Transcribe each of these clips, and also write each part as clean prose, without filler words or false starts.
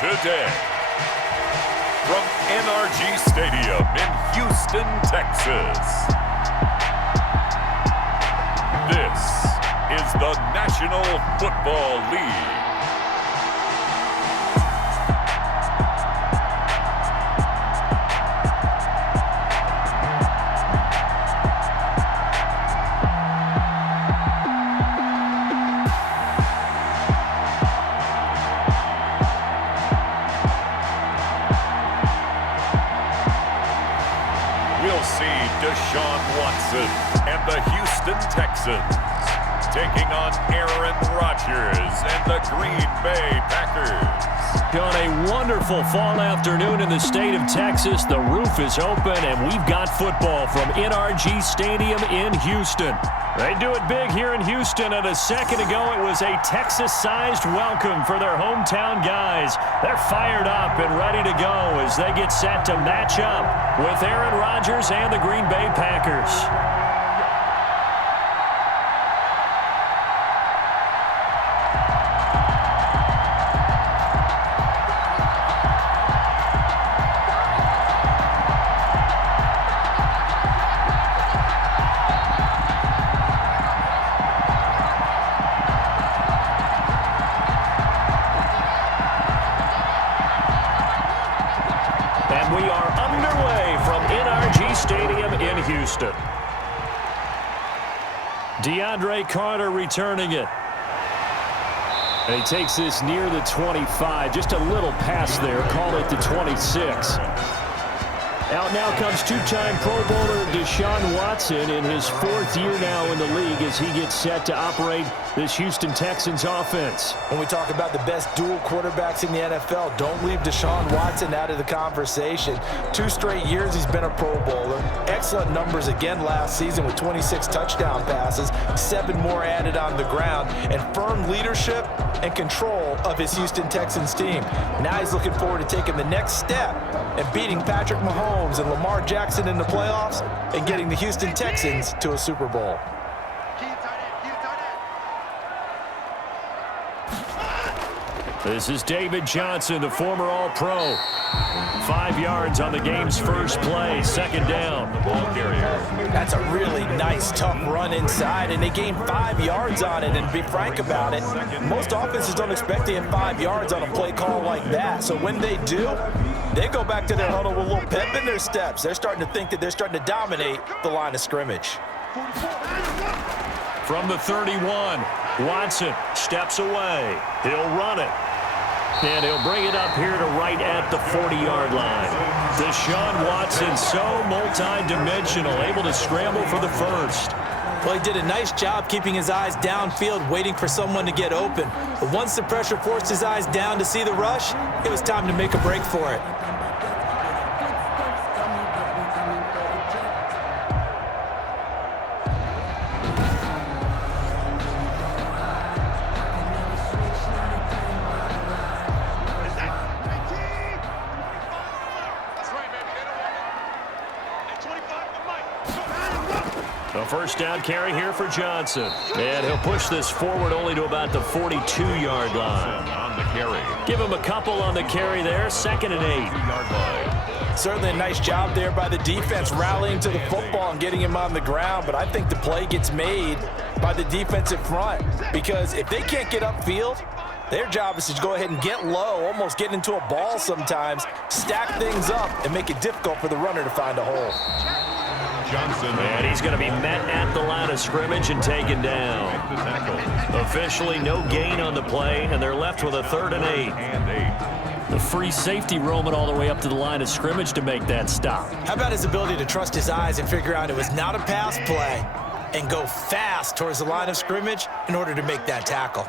today. From NRG Stadium in Houston, Texas, this is the National Football League. We'll see Deshaun Watson and the Houston Texans taking on Aaron Rodgers and the Green Bay Packers. On a wonderful fall afternoon in the state of Texas, the roof is open and we've got football from NRG Stadium in Houston. They do it big here in Houston, and a second ago it was a Texas-sized welcome for their hometown guys. They're fired up and ready to go as they get set to match up with Aaron Rodgers and the Green Bay Packers. We are underway from NRG Stadium in Houston. DeAndre Carter returning it. And he takes this near the 25. Just a little pass there. Call it the 26. Out now comes two-time Pro Bowler Deshaun Watson in his fourth year now in the league as he gets set to operate this Houston Texans offense. When we talk about the best dual quarterbacks in the NFL, don't leave Deshaun Watson out of the conversation. 2 straight years he's been a Pro Bowler. Excellent numbers again last season with 26 touchdown passes, 7 more added on the ground, and firm leadership and control of his Houston Texans team. Now he's looking forward to taking the next step and beating Patrick Mahomes and Lamar Jackson in the playoffs and getting the Houston Texans to a Super Bowl. This is David Johnson, the former All-Pro. 5 yards on the game's first play, second down. Ball carrier. That's a really nice, tough run inside, and they gained 5 yards on it. And to be frank about it, most offenses don't expect to get 5 yards on a play call like that. So when they do, they go back to their huddle with a little pep in their steps. They're starting to think that they're starting to dominate the line of scrimmage. From the 31, Watson steps away. He'll run it. And he'll bring it up here to right at the 40-yard line. Deshaun Watson, so multi-dimensional, able to scramble for the first. Well, he did a nice job keeping his eyes downfield, waiting for someone to get open. But once the pressure forced his eyes down to see the rush, it was time to make a break for it. A first down carry here for Johnson. And he'll push this forward only to about the 42-yard line. On the carry. Give him a couple on the carry there. 2nd and 8. Certainly a nice job there by the defense, rallying to the football and getting him on the ground. But I think the play gets made by the defensive front, because if they can't get upfield, their job is to go ahead and get low, almost get into a ball sometimes, stack things up, and make it difficult for the runner to find a hole. Johnson. And he's going to be met at the line of scrimmage and taken down. Officially no gain on the play, and they're left with a 3rd and 8. The free safety roaming all the way up to the line of scrimmage to make that stop. How about his ability to trust his eyes and figure out it was not a pass play and go fast towards the line of scrimmage in order to make that tackle.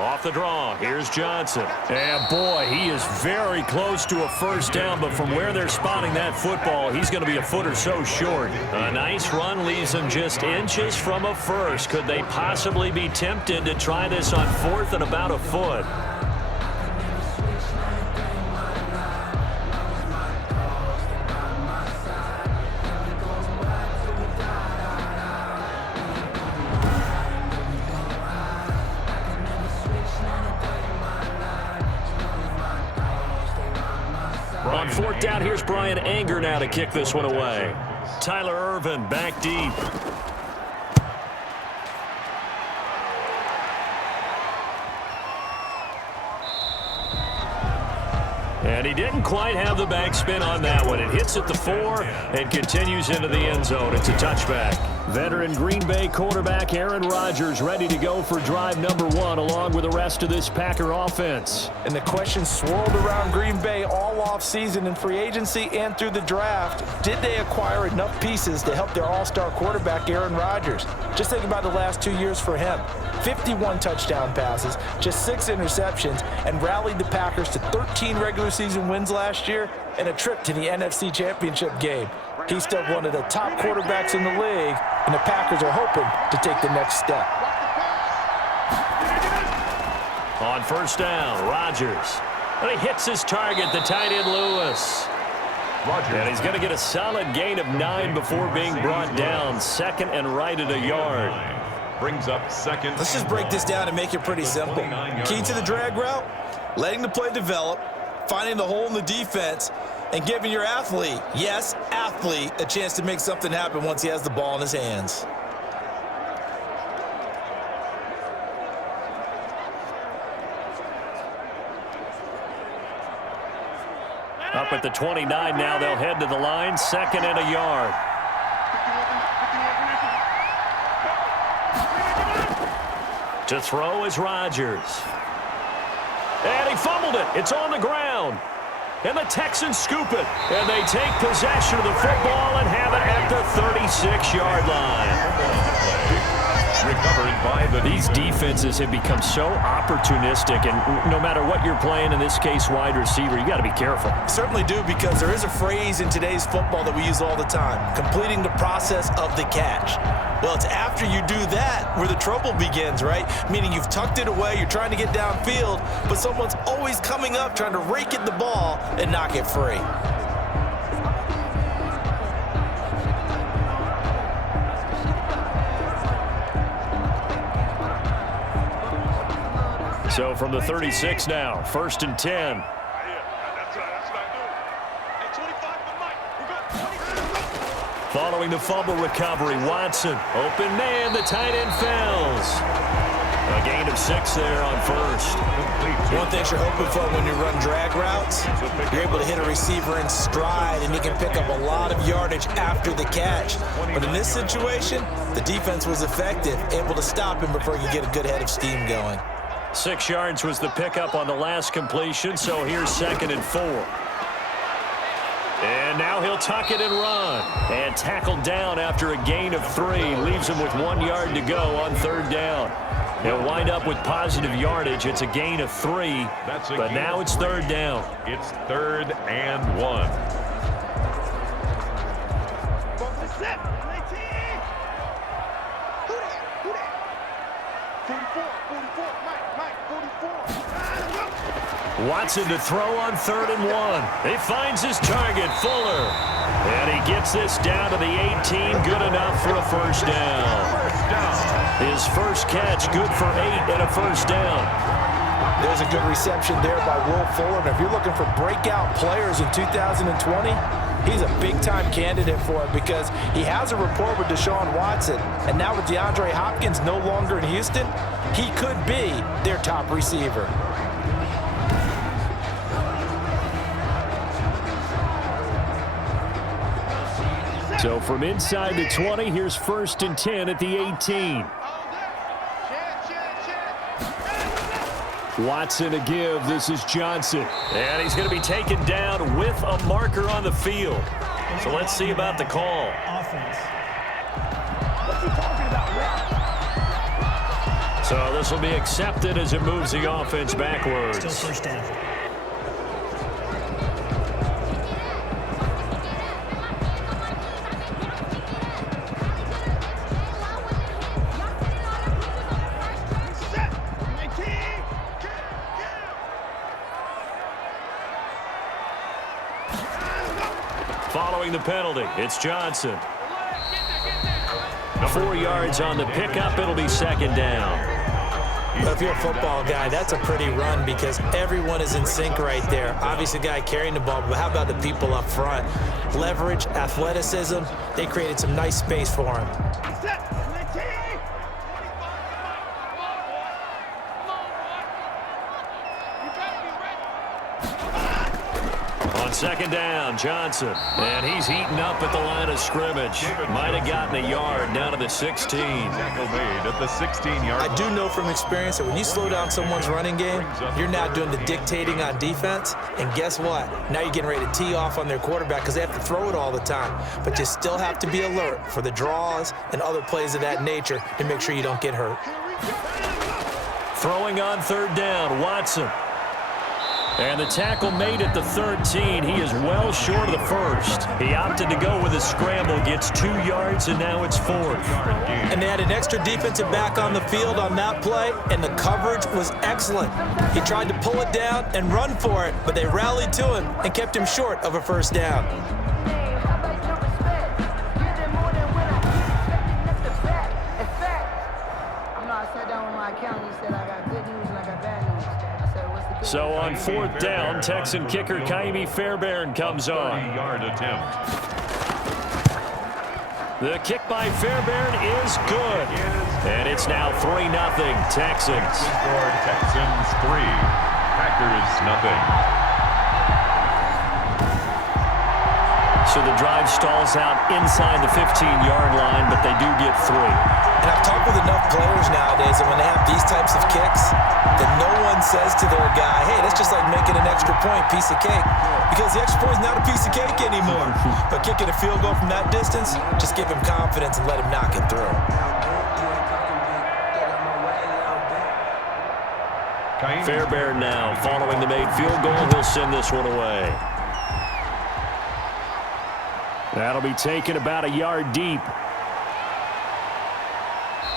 Off the draw, here's Johnson. And boy, he is very close to a first down, but from where they're spotting that football, he's going to be a foot or so short. A nice run leaves him just inches from a first. Could they possibly be tempted to try this on 4th and about a foot? On fourth down, here's Brian Anger now to kick this one away. Tyler Ervin back deep. And he didn't quite have the backspin on that one. It hits at the 4 and continues into the end zone. It's a touchback. Veteran Green Bay quarterback Aaron Rodgers ready to go for drive number 1 along with the rest of this Packer offense. And the question swirled around Green Bay all offseason in free agency and through the draft. Did they acquire enough pieces to help their all-star quarterback Aaron Rodgers? Just think about the last 2 years for him. 51 touchdown passes, just 6 interceptions, and rallied the Packers to 13 regular season wins last year and a trip to the NFC Championship game. He's still one of the top quarterbacks in the league, and the Packers are hoping to take the next step. On first down, Rodgers. And he hits his target, the tight end Lewis. And he's going to get a solid gain of 9 before being brought down. Second and right at a yard. Brings up second. Let's just break this down and make it pretty simple. Key to the drag route, letting the play develop, finding the hole in the defense, and giving your athlete, yes, athlete, a chance to make something happen once he has the ball in his hands. Up at the 29 now, they'll head to the line, second and a yard. To throw is Rodgers. And he fumbled it. It's on the ground. And the Texans scoop it. And they take possession of the football and have it at the 36-yard line. Recovered by the These defenses have become so opportunistic, and no matter what you're playing, in this case wide receiver, you got to be careful. Certainly do, because there is a phrase in today's football that we use all the time, completing the process of the catch. Well, it's after you do that where the trouble begins, right? Meaning you've tucked it away, you're trying to get downfield, but someone's always coming up trying to rake at the ball and knock it free. So from the 36 now, first and 10. Following the fumble recovery, Watson. Open man, the tight end fails. A gain of 6 there on first. One thing you're hoping for when you run drag routes, you're able to hit a receiver in stride, and he can pick up a lot of yardage after the catch. But in this situation, the defense was effective, able to stop him before he could get a good head of steam going. 6 yards was the pickup on the last completion, so here's second and 4. And now he'll tuck it and run. And tackled down after a gain of 3. Leaves him with 1 yard to go on third down. He'll wind up with positive yardage. It's a gain of 3, but now it's third down. It's 3rd and 1. Watson to throw on 3rd and 1. He finds his target, Fuller. And he gets this down to the 18, good enough for a first down. His first catch, good for 8 and a first down. There's a good reception there by Will Fuller. And if you're looking for breakout players in 2020, he's a big-time candidate for it because he has a rapport with Deshaun Watson. And now with DeAndre Hopkins no longer in Houston, he could be their top receiver. So from inside the 20, here's first and 10 at the 18. Watson to give. This is Johnson. And he's going to be taken down with a marker on the field. So let's see about the call. Offense. What's he talking about? So this will be accepted as it moves the offense backwards. Still first down. Following the penalty, it's Johnson. 4 yards on the pickup. It'll be second down. But if you're a football guy, that's a pretty run because everyone is in sync right there. Obviously, the guy carrying the ball, but how about the people up front? Leverage, athleticism, they created some nice space for him. Second down, Johnson. And he's heating up at the line of scrimmage. Might have gotten a yard down to the 16. Tackle made at the 16-yard line. I do know from experience that when you slow down someone's running game, you're now doing the dictating on defense. And guess what? Now you're getting ready to tee off on their quarterback because they have to throw it all the time. But you still have to be alert for the draws and other plays of that nature to make sure you don't get hurt. Throwing on third down, Watson. And the tackle made at the 13. He is well short of the first. He opted to go with a scramble, gets 2 yards, and now it's 4th. And they had an extra defensive back on the field on that play, and the coverage was excellent. He tried to pull it down and run for it, but they rallied to him and kept him short of a first down. So on 4th down, Texan kicker Kaimi Fairbairn comes on. 30-yard attempt. The kick by Fairbairn is good. And it's now 3-0 Texans. Score Texans 3, Packers nothing. So the drive stalls out inside the 15-yard line, but they do get 3. And I've talked with enough players nowadays that when they have these types of kicks, that no one says to their guy, hey, that's just like making an extra point, piece of cake. Because the extra point is not a piece of cake anymore. But kicking a field goal from that distance, just give him confidence and let him knock it through. Fairbairn now following the made field goal. He'll send this one away. That'll be taken about a yard deep.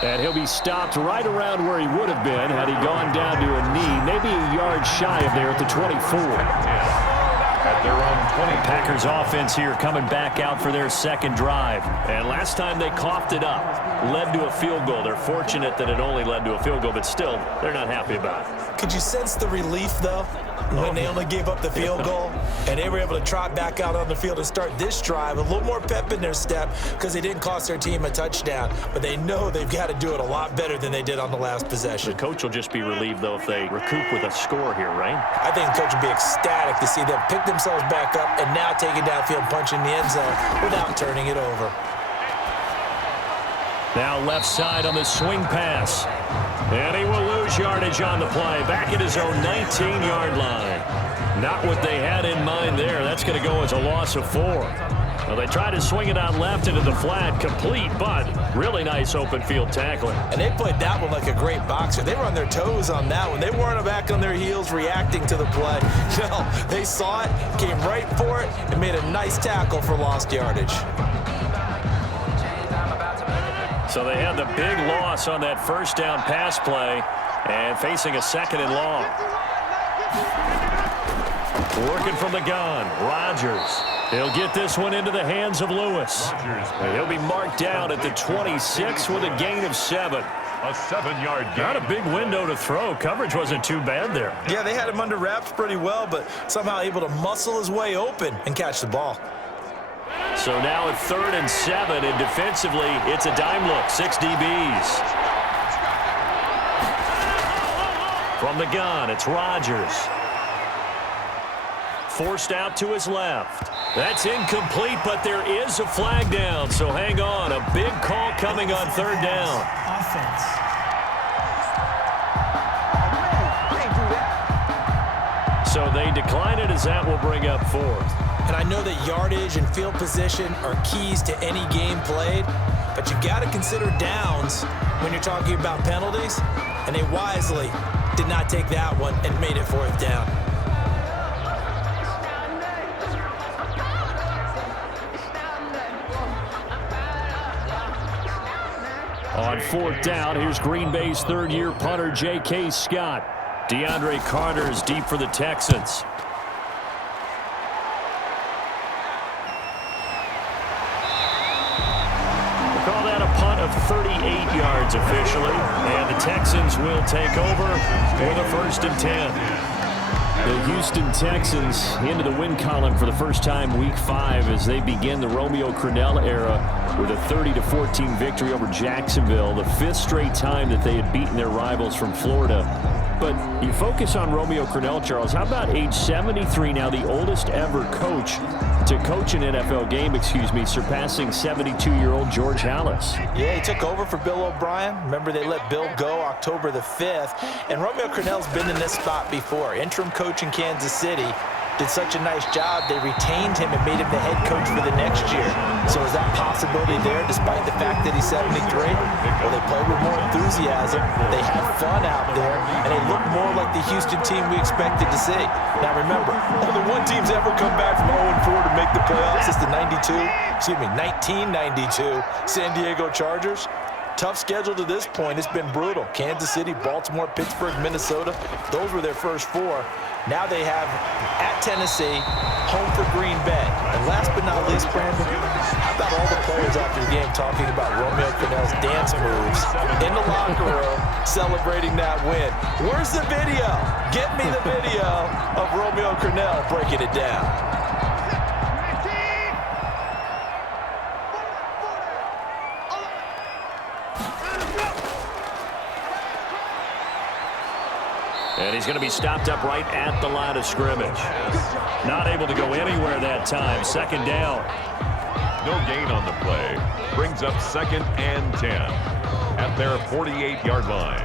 And he'll be stopped right around where he would have been had he gone down to a knee, maybe a yard shy of there at the 24. At their own 20. Packers offense here coming back out for their second drive. And last time they coughed it up, led to a field goal. They're fortunate that it only led to a field goal, but still, they're not happy about it. Could you sense the relief, though, when they only gave up the field goal and they were able to trot back out on the field and start this drive? A little more pep in their step because they didn't cost their team a touchdown, but they know they've got to do it a lot better than they did on the last possession. The coach will just be relieved, though, if they recoup with a score here, right? I think the coach would be ecstatic to see them pick themselves back up and now take it downfield, punching the end zone without turning it over. Now left side on the swing pass. And he will lose yardage on the play. Back at his own 19-yard line. Not what they had in mind there. That's going to go as a loss of 4. Well, they tried to swing it out left into the flat, complete, but really nice open field tackling. And they played that one like a great boxer. They were on their toes on that one. They weren't back on their heels reacting to the play. No, they saw it, came right for it, and made a nice tackle for lost yardage. So they had the big loss on that first down pass play and facing a 2nd and long. Working from the gun, Rodgers. He'll get this one into the hands of Lewis. And he'll be marked down at the 26 with a gain of 7. A 7-yard gain. Not a big window to throw. Coverage wasn't too bad there. Yeah, they had him under wraps pretty well, but somehow able to muscle his way open and catch the ball. So now at 3rd and 7, and defensively, it's a dime look. 6 DBs. From the gun, it's Rodgers. Forced out to his left. That's incomplete, but there is a flag down, so hang on. A big call coming on 3rd down. Offense. So they decline it as that will bring up 4th. And I know that yardage and field position are keys to any game played, but you got to consider downs when you're talking about penalties, and they wisely did not take that one and made it 4th down. On 4th down, here's Green Bay's 3rd-year punter J.K. Scott. DeAndre Carter is deep for the Texans. punt of 38 yards officially. And the Texans will take over with a 1st and 10. The Houston Texans into the win column for the first time week 5 as they begin the Romeo Crennel era with a 30-14 victory over Jacksonville, the 5th straight time that they had beaten their rivals from Florida. But you focus on Romeo Crennel, Charles. How about age 73 now, the oldest ever coach to coach an NFL game, surpassing 72-year-old George Halas. Yeah, he took over for Bill O'Brien. Remember, they let Bill go October the 5th. And Romeo Crennel's been in this spot before. Interim coach in Kansas City. Did such a nice job, they retained him and made him the head coach for the next year. So is that possibility there despite the fact that he's 73? Well, they play with more enthusiasm. They have fun out there, and they look more like the Houston team we expected to see. Now remember, only one team's ever come back from 0-4 to make the playoffs since the 1992 San Diego Chargers. Tough schedule to this point. It's been brutal. Kansas City, Baltimore, Pittsburgh, Minnesota. Those were their first 4. Now they have at Tennessee, home for Green Bay. And last but not least, Brandon, how about all the players after the game talking about Romeo Crennel's dance moves in the locker room, celebrating that win? Where's the video? Get me the video of Romeo Crennel breaking it down. And he's going to be stopped up right at the line of scrimmage. Not able to go anywhere that time. 2nd down. No gain on the play. Brings up 2nd and 10 at their 48-yard line.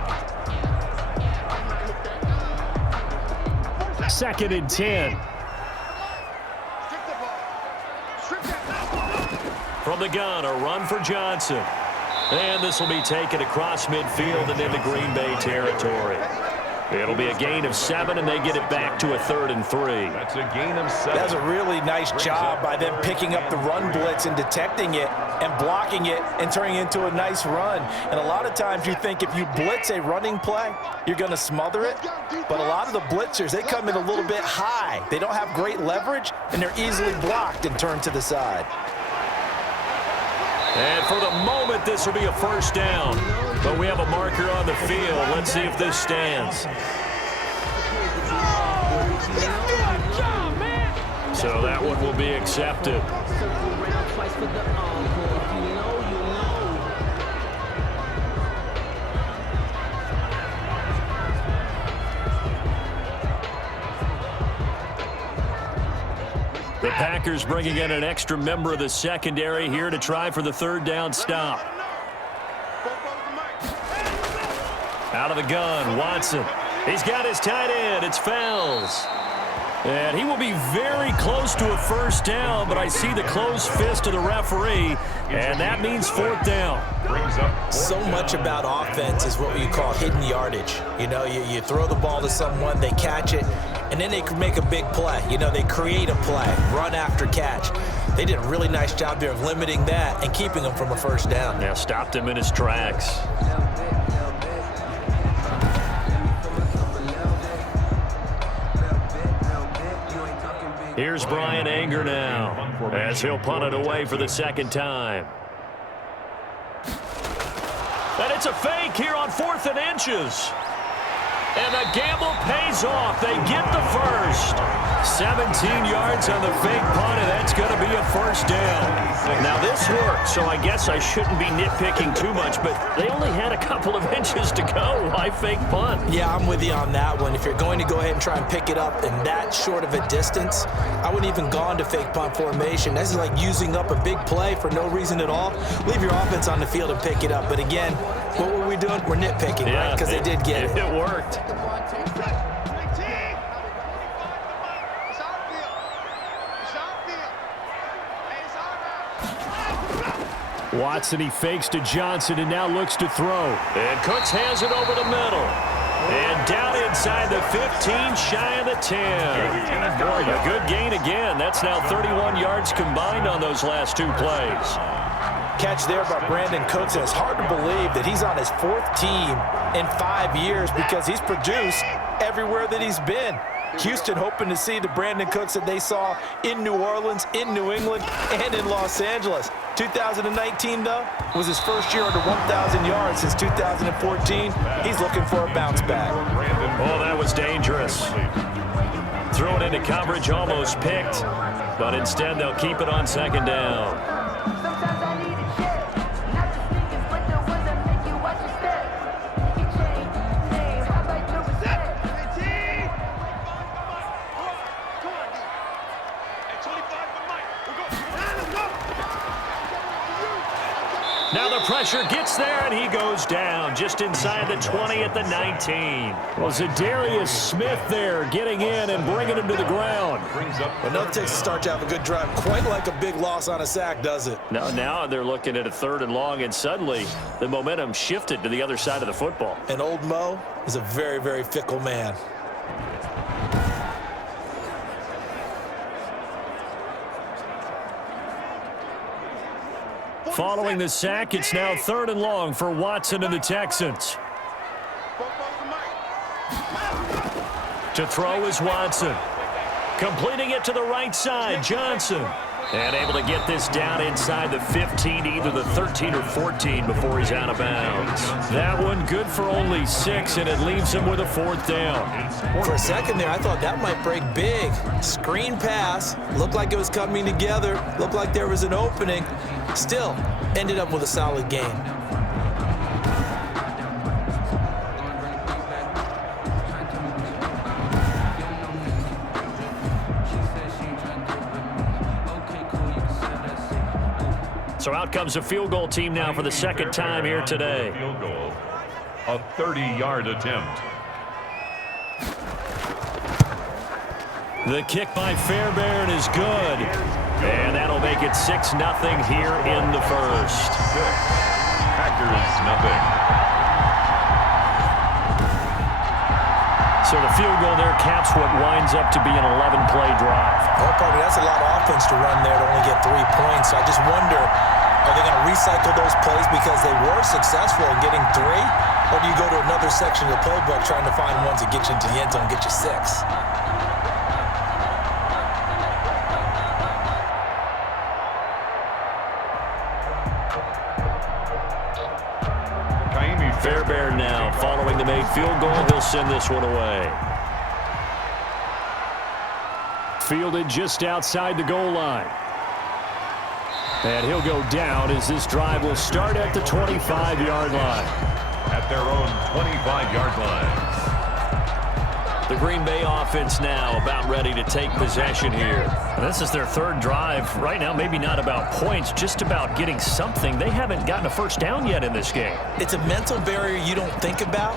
2nd and 10. From the gun, a run for Johnson. And this will be taken across midfield and into Green Bay territory. It'll be a gain of 7, and they get it back to a 3rd and 3. That's a gain of 7. That's a really nice job by them picking up the run blitz and detecting it and blocking it and turning it into a nice run. And a lot of times you think if you blitz a running play, you're going to smother it. But a lot of the blitzers, they come in a little bit high. They don't have great leverage, and they're easily blocked and turned to the side. And for the moment, this will be a 1st down. But we have a marker on the field. Let's see if this stands. So that one will be accepted. The Packers bringing in an extra member of the secondary here to try for the 3rd down stop. Out of the gun, Watson. He's got his tight end. It's Fells. And he will be very close to a 1st down, but I see the closed fist of the referee, and that means 4th down. So much about offense is what you call hidden yardage. You know, you throw the ball to someone, they catch it, and then they can make a big play. You know, they create a play, run after catch. They did a really nice job there of limiting that and keeping him from a 1st down. Yeah, stopped him in his tracks. Here's Brian Anger now as he'll punt it away for the 2nd time. And it's a fake here on 4th and inches. And the gamble pays off. They get the 1st. 17 yards on the fake punt, and that's going to be a 1st down. Now, this worked, so I guess I shouldn't be nitpicking too much, but they only had a couple of inches to go. Why fake punt? Yeah, I'm with you on that one. If you're going to go ahead and try and pick it up in that short of a distance, I wouldn't even gone to fake punt formation. This is like using up a big play for no reason at all. Leave your offense on the field and pick it up. But again, what were we doing? We're nitpicking, right? Because they did get it. It worked. Watson, he fakes to Johnson and now looks to throw. And Cooks has it over the middle. And down inside the 15, shy of the 10. Boy, a good gain again. That's now 31 yards combined on those last 2 plays. Catch there by Brandon Cooks, and it's hard to believe that he's on his 4th team in 5 years because he's produced everywhere that he's been. Houston hoping to see the Brandon Cooks that they saw in New Orleans, in New England, and in Los Angeles. 2019, though, was his first year under 1,000 yards since 2014. He's looking for a bounce back. Oh, that was dangerous. Throw it into coverage, almost picked, but instead they'll keep it on second down. Now the pressure gets there, and he goes down just inside the 20 at the 19. Well, Zadarius Smith there getting in and bringing him to the ground. Well, no Texans start to have a good drive. Quite like a big loss on a sack, does it? Now they're looking at a 3rd and long, and suddenly the momentum shifted to the other side of the football. And old Mo is a very, very fickle man. Following the sack, it's now 3rd and long for Watson and the Texans. To throw is Watson. Completing it to the right side, Johnson. And able to get this down inside the 15, either the 13 or 14 before he's out of bounds. That one good for only 6, and it leaves him with a 4th down. For a second there, I thought that might break big. Screen pass. Looked like it was coming together. Looked like there was an opening. Still, ended up with a solid game. So out comes a field goal team now for the 2nd time here today. Field goal, a 30-yard attempt. The kick by Fairbairn is good. And that'll make it 6-0 here in the first. Packers nothing. So the field goal there caps what winds up to be an 11-play drive. Oh, pardon me, that's a lot of offense to run there to only get 3 points. So I just wonder, are they going to recycle those plays because they were successful in getting 3? Or do you go to another section of the playbook trying to find ones that get you into the end zone and get you 6? Fairbairn now following the made field goal. He'll send this one away. Fielded just outside the goal line. And he'll go down as this drive will start at the 25-yard line. At their own 25-yard line. The Green Bay offense now about ready to take possession here. And this is their 3rd drive. Right now, maybe not about points, just about getting something. They haven't gotten a first down yet in this game. It's a mental barrier you don't think about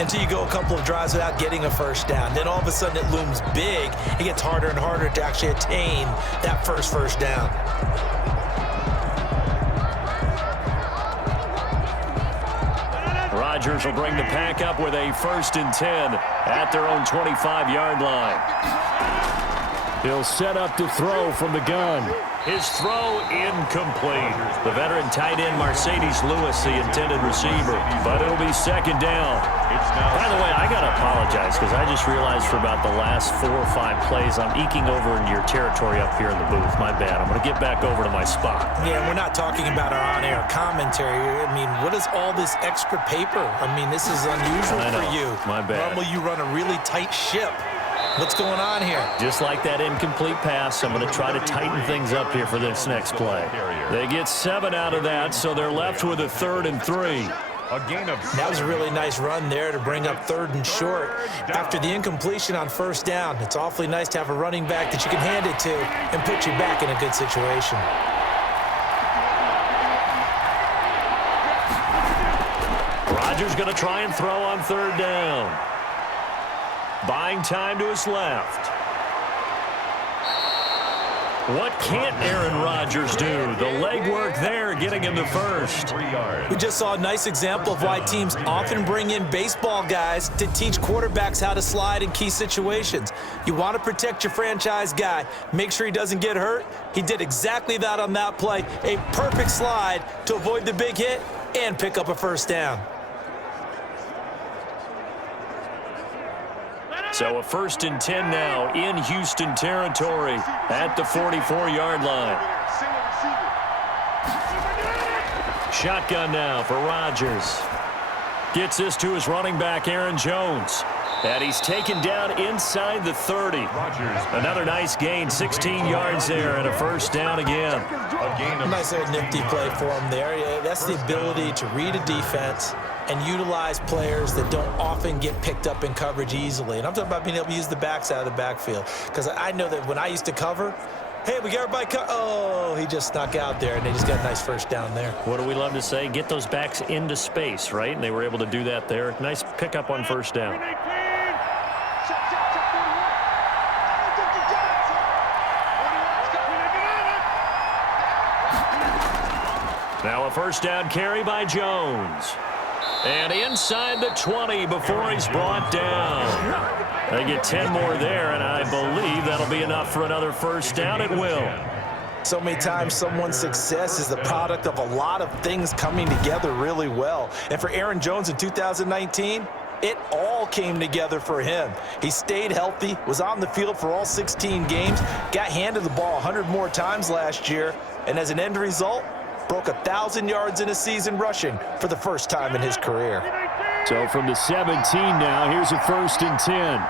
until you go a couple of drives without getting a first down. Then all of a sudden it looms big. It gets harder and harder to actually attain that first down. Rodgers will bring the pack up with a 1st and 10 at their own 25-yard line. He'll set up to throw from the gun. His throw incomplete. The veteran tight end Mercedes Lewis, the intended receiver, but it'll be 2nd down. By the way, I got to apologize because I just realized for about the last 4 or 5 plays I'm eking over into your territory up here in the booth. My bad. I'm going to get back over to my spot. Yeah, we're not talking about our on-air commentary. I mean, what is all this extra paper? I mean, this is unusual for you. My bad. Normally you run a really tight ship. What's going on here? Just like that incomplete pass, I'm going to try to tighten things up here for this next play. They get 7 out of that, so they're left with a 3rd and 3. That was a really nice run there to bring up 3rd and short. After the incompletion on 1st down, it's awfully nice to have a running back that you can hand it to and put you back in a good situation. Rodgers going to try and throw on 3rd down. Buying time to his left. What can't Aaron Rodgers do? The legwork there getting him the first. We just saw a nice example of why teams often bring in baseball guys to teach quarterbacks how to slide in key situations. You want to protect your franchise guy. Make sure he doesn't get hurt. He did exactly that on that play. A perfect slide to avoid the big hit and pick up a first down. So a 1st and 10 now in Houston territory at the 44-yard line. Shotgun now for Rodgers. Gets this to his running back, Aaron Jones. And he's taken down inside the 30. Another nice gain, 16 yards there, and a first down again. A nice little nifty play for him there. Yeah, that's the ability to read a defense and utilize players that don't often get picked up in coverage easily. And I'm talking about being able to use the backs out of the backfield. Because I know that when I used to cover, hey, we got everybody oh, he just snuck out there, and they just got a nice first down there. What do we love to say? Get those backs into space, right? And they were able to do that there. Nice pickup on first down. Now a first down carry by Jones. And inside the 20 before he's brought down. They get 10 more there, and I believe that'll be enough for another first down. It will. So many times someone's success is the product of a lot of things coming together really well. And for Aaron Jones in 2019, it all came together for him. He stayed healthy, was on the field for all 16 games, got handed the ball 100 more times last year, and as an end result, broke 1,000 yards in a season rushing for the first time in his career. So from the 17 now, here's a 1st and 10.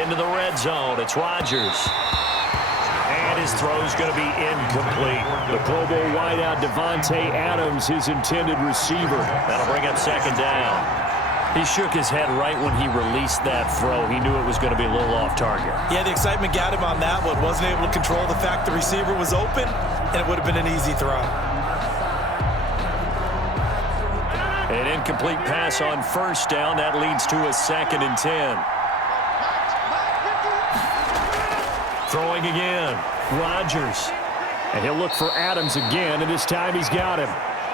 Into the red zone, it's Rodgers. And his throw's going to be incomplete. The Pro Bowl wideout Devontae Adams, his intended receiver. That'll bring up 2nd down. He shook his head right when he released that throw. He knew it was going to be a little off target. Yeah, the excitement got him on that one. Wasn't able to control the fact the receiver was open, and it would have been an easy throw. An incomplete pass on first down. That leads to a 2nd and 10. Throwing again. Rodgers. And he'll look for Adams again, and this time he's got him.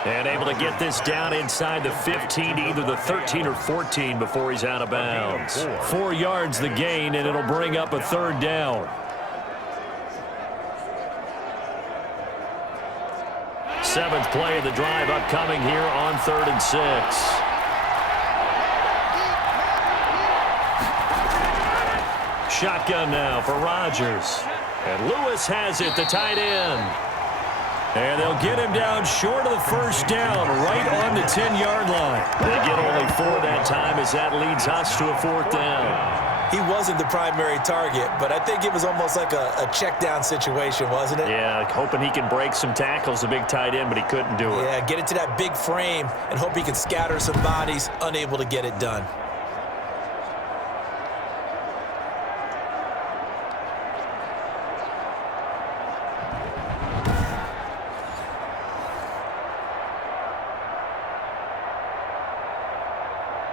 And able to get this down inside the 15 to either the 13 or 14 before he's out of bounds. 4 yards the gain, and it'll bring up a 3rd down. Seventh play of the drive upcoming here on 3rd and 6. Shotgun now for Rodgers. And Lewis has it, the tight end. And they'll get him down short of the first down, right on the 10-yard line. They get only 4 that time as that leads us to a 4th down. He wasn't the primary target, but I think it was almost like a check-down situation, wasn't it? Yeah, hoping he can break some tackles, the big tight end, but he couldn't do it. Yeah, get it to that big frame and hope he can scatter some bodies, unable to get it done.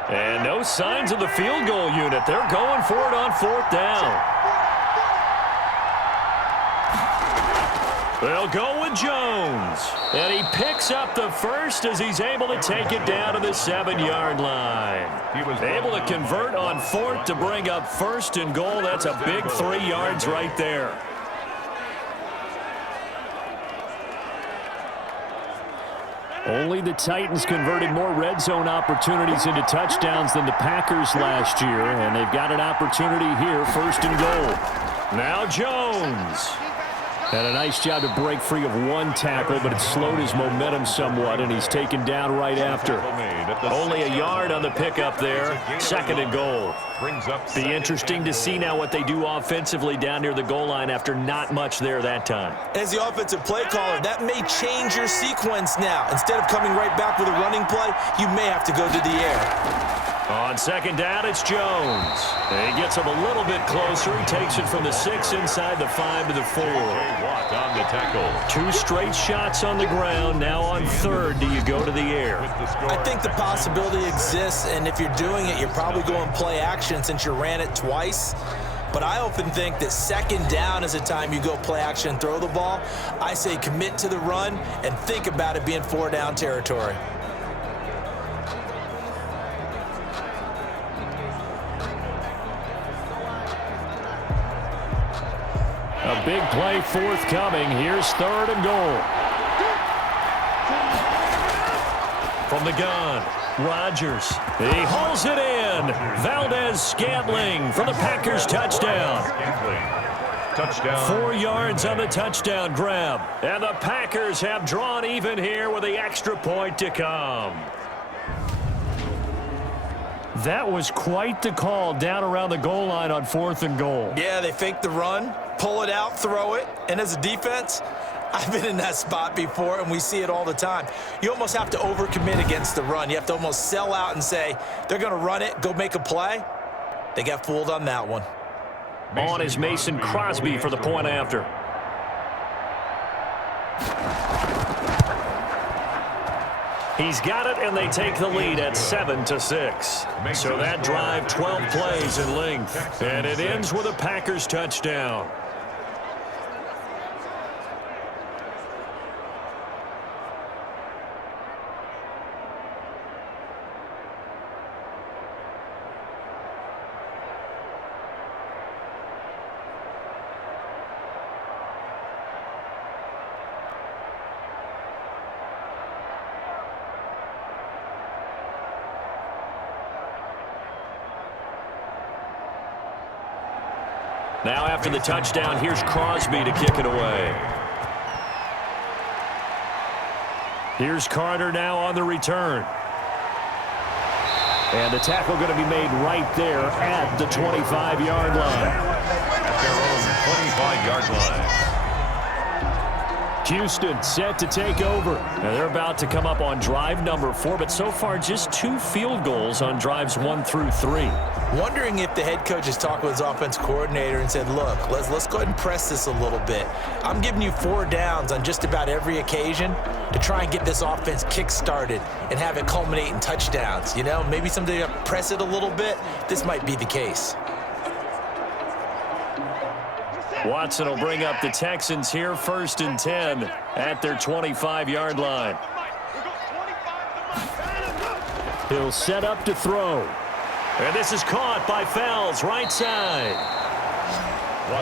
And no signs of the field goal unit. They're going for it on 4th down. They'll go with Jones. And he picks up the first as he's able to take it down to the 7-yard line. Able to convert on 4th to bring up 1st and goal. That's a big 3 yards right there. Only the Titans converted more red zone opportunities into touchdowns than the Packers last year, and they've got an opportunity here, 1st and goal. Now Jones. Had a nice job to break free of one tackle, but it slowed his momentum somewhat, and he's taken down right after. Only a yard on the pickup there, 2nd and goal. Be interesting to see now what they do offensively down near the goal line after not much there that time. As the offensive play caller, that may change your sequence now. Instead of coming right back with a running play, you may have to go to the air. On 2nd down, it's Jones. He gets him a little bit closer. He takes it from the 6 inside the 5 to the 4. On the tackle. 2 straight shots on the ground. Now on 3rd, do you go to the air? I think the possibility exists, and if you're doing it, you're probably going play action since you ran it twice. But I often think that 2nd down is the time you go play action and throw the ball. I say commit to the run and think about it being 4-down territory. A big play forthcoming. Here's 3rd and goal. From the gun, Rodgers. He hauls it in. Valdez-Scantling for the Packers touchdown. Touchdown. 4 yards on the touchdown grab. And the Packers have drawn even here with the extra point to come. That was quite the call down around the goal line on 4th and goal. Yeah, they fake the run, pull it out, throw it, and as a defense, I've been in that spot before, and we see it all the time. You almost have to overcommit against the run. You have to almost sell out and say, they're going to run it, go make a play. They got fooled on that one. On is Mason Crosby for the point after. He's got it, and they take the lead at 7-6. So that drive, 12 plays in length, and it ends with a Packers touchdown. Now after the touchdown, here's Crosby to kick it away. Here's Carter now on the return. And the tackle going to be made right there at the 25-yard line. At their own 25-yard line. Houston set to take over. Now they're about to come up on drive number 4, but so far just 2 field goals on drives 1 through 3. Wondering if the head coach has talked with his offense coordinator and said, look, let's go ahead and press this a little bit. I'm giving you 4 downs on just about every occasion to try and get this offense kick-started and have it culminate in touchdowns. You know, maybe someday you press it a little bit. This might be the case. Watson will bring up the Texans here, 1st and 10 at their 25-yard line. He'll set up to throw. And this is caught by Fells, right side.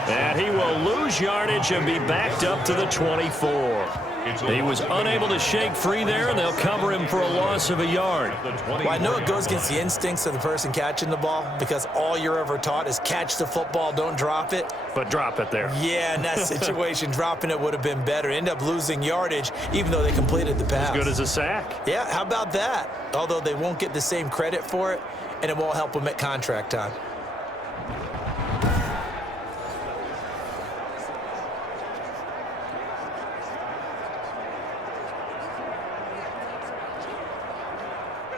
And he will lose yardage and be backed up to the 24. He was unable to shake free there, and they'll cover him for a loss of a yard. Well, I know it goes against the instincts of the person catching the ball because all you're ever taught is catch the football, don't drop it. But drop it there. Yeah, in that situation, dropping it would have been better. End up losing yardage, even though they completed the pass. As good as a sack. Yeah, how about that? Although they won't get the same credit for it, and it won't help them at contract time.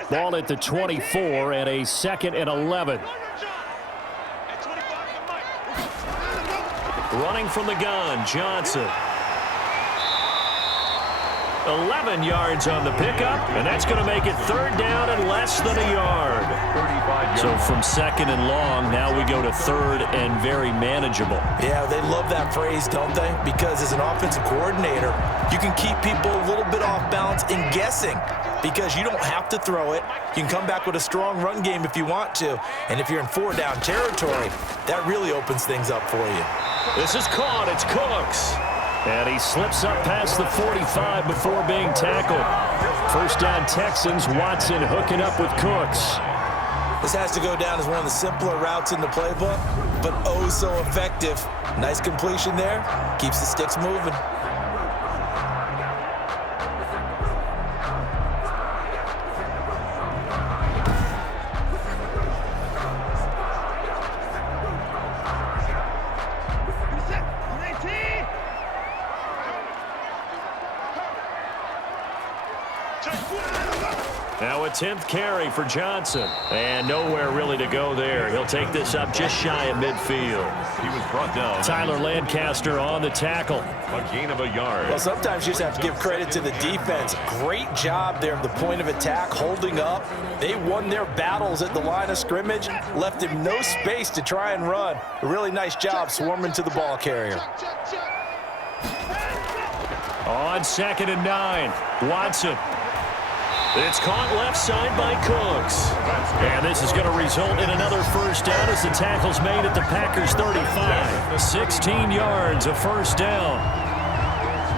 Ball at the 24 and a 2nd and 11. Running from the gun, Johnson. 11 yards on the pickup, and that's going to make it 3rd down and less than a yard. So from 2nd and long, now we go to 3rd and very manageable. Yeah, they love that phrase, don't they? Because as an offensive coordinator, you can keep people a little bit off balance in guessing because you don't have to throw it. You can come back with a strong run game if you want to. And if you're in 4-down territory, that really opens things up for you. This is caught. It's Cooks. And he slips up past the 45 before being tackled. 1st down Texans. Watson hooking up with Cooks. This has to go down as one of the simpler routes in the playbook, but oh so effective. Nice completion there. Keeps the sticks moving. Now a 10th carry for Johnson. And nowhere really to go there. He'll take this up just shy of midfield. He was brought down. Tyler Lancaster on the tackle. A gain of a yard. Well, sometimes you just have to give credit to the defense. Great job there at the point of attack, holding up. They won their battles at the line of scrimmage, left him no space to try and run. A really nice job swarming to the ball carrier. On 2nd and 9, Watson. It's caught left side by Cooks. And this is going to result in another 1st down as the tackle's made at the Packers 35. 16 yards of 1st down.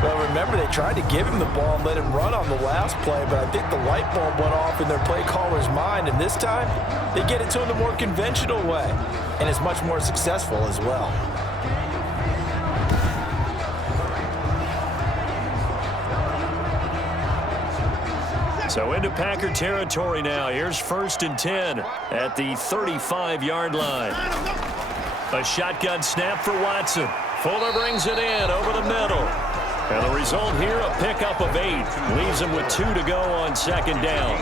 Well, remember, they tried to give him the ball and let him run on the last play, but I think the light bulb went off in their play caller's mind, and this time they get it to him the more conventional way, and it's much more successful as well. So into Packer territory now. Here's 1st and 10 at the 35-yard line. A shotgun snap for Watson. Fuller brings it in over the middle. And the result here, a pickup of 8. Leaves him with 2 to go on 2nd down.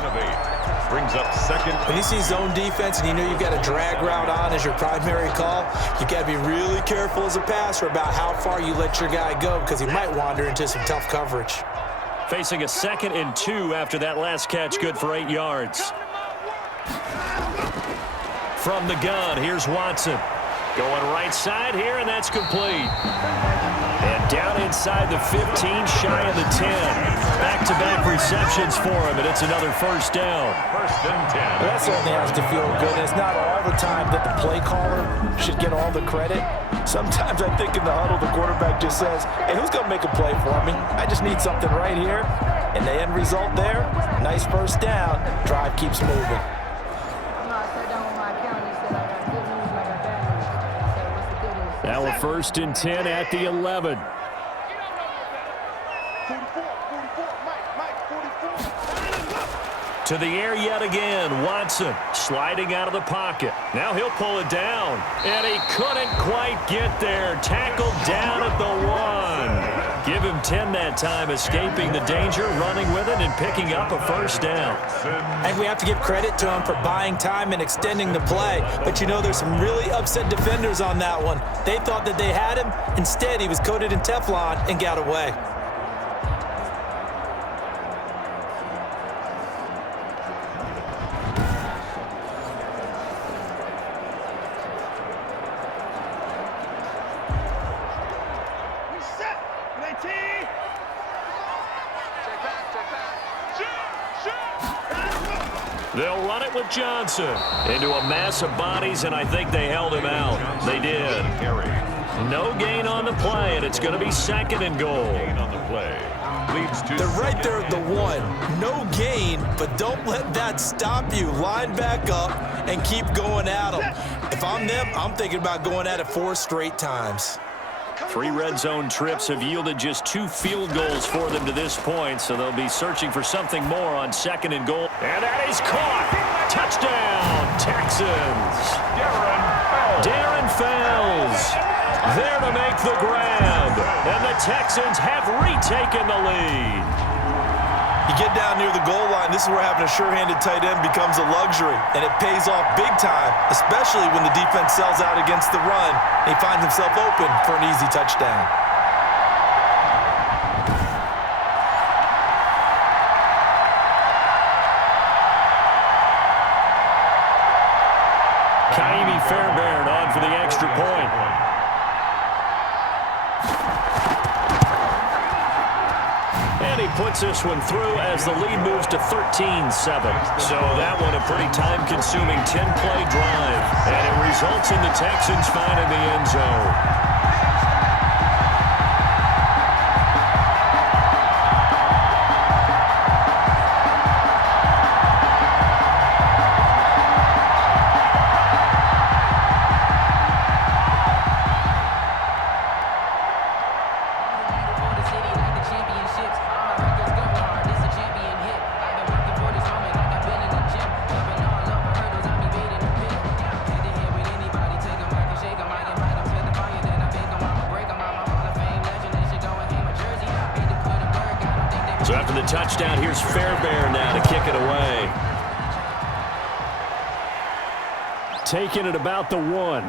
Brings up 2nd. When you see zone defense and you know you've got a drag route on as your primary call, you got to be really careful as a passer about how far you let your guy go because he might wander into some tough coverage. Facing a 2nd and 2 after that last catch, good for 8 yards. From the gun, here's Watson. Going right side here, and that's complete. And down inside the 15, shy of the 10. Back-to-back receptions for him, and it's another 1st down. 1st and 10. Well, that certainly has to feel good. It's not all the time that the play caller should get all the credit. Sometimes I think in the huddle, the quarterback just says, hey, who's going to make a play for me? I just need something right here. And the end result there, nice 1st down. Drive keeps moving. Now a 1st and 10 at the 11. To the air yet again. Watson sliding out of the pocket. Now he'll pull it down. And he couldn't quite get there. Tackled down at the 1. Give him 10 that time, escaping the danger, running with it, and picking up a 1st down. I think we have to give credit to him for buying time and extending the play. But, you know, there's some really upset defenders on that one. They thought that they had him. Instead, he was coated in Teflon and got away. They'll run it with Johnson into a mass of bodies, and I think they held him out. They did. No gain on the play, and it's going to be 2nd and goal. Gain on the play. Leads to They're right there at the 1. No gain, but don't let that stop you. Line back up and keep going at them. If I'm them, I'm thinking about going at it 4 straight times. 3 red zone trips have yielded just 2 field goals for them to this point, so they'll be searching for something more on 2nd and goal. And that is caught. Touchdown, Texans. Darren Fells there to make the grab. And the Texans have retaken the lead. You get down near the goal line, this is where having a sure-handed tight end becomes a luxury, and it pays off big time, especially when the defense sells out against the run. He finds himself open for an easy touchdown. Kaimi Fairbairn on for the extra point. And he puts this one through as the lead moves to 13-7. So that one a pretty time-consuming 10-play drive. And it results in the Texans finding the end zone. So after the touchdown, here's Fairbairn now to kick it away. Taking it about the 1.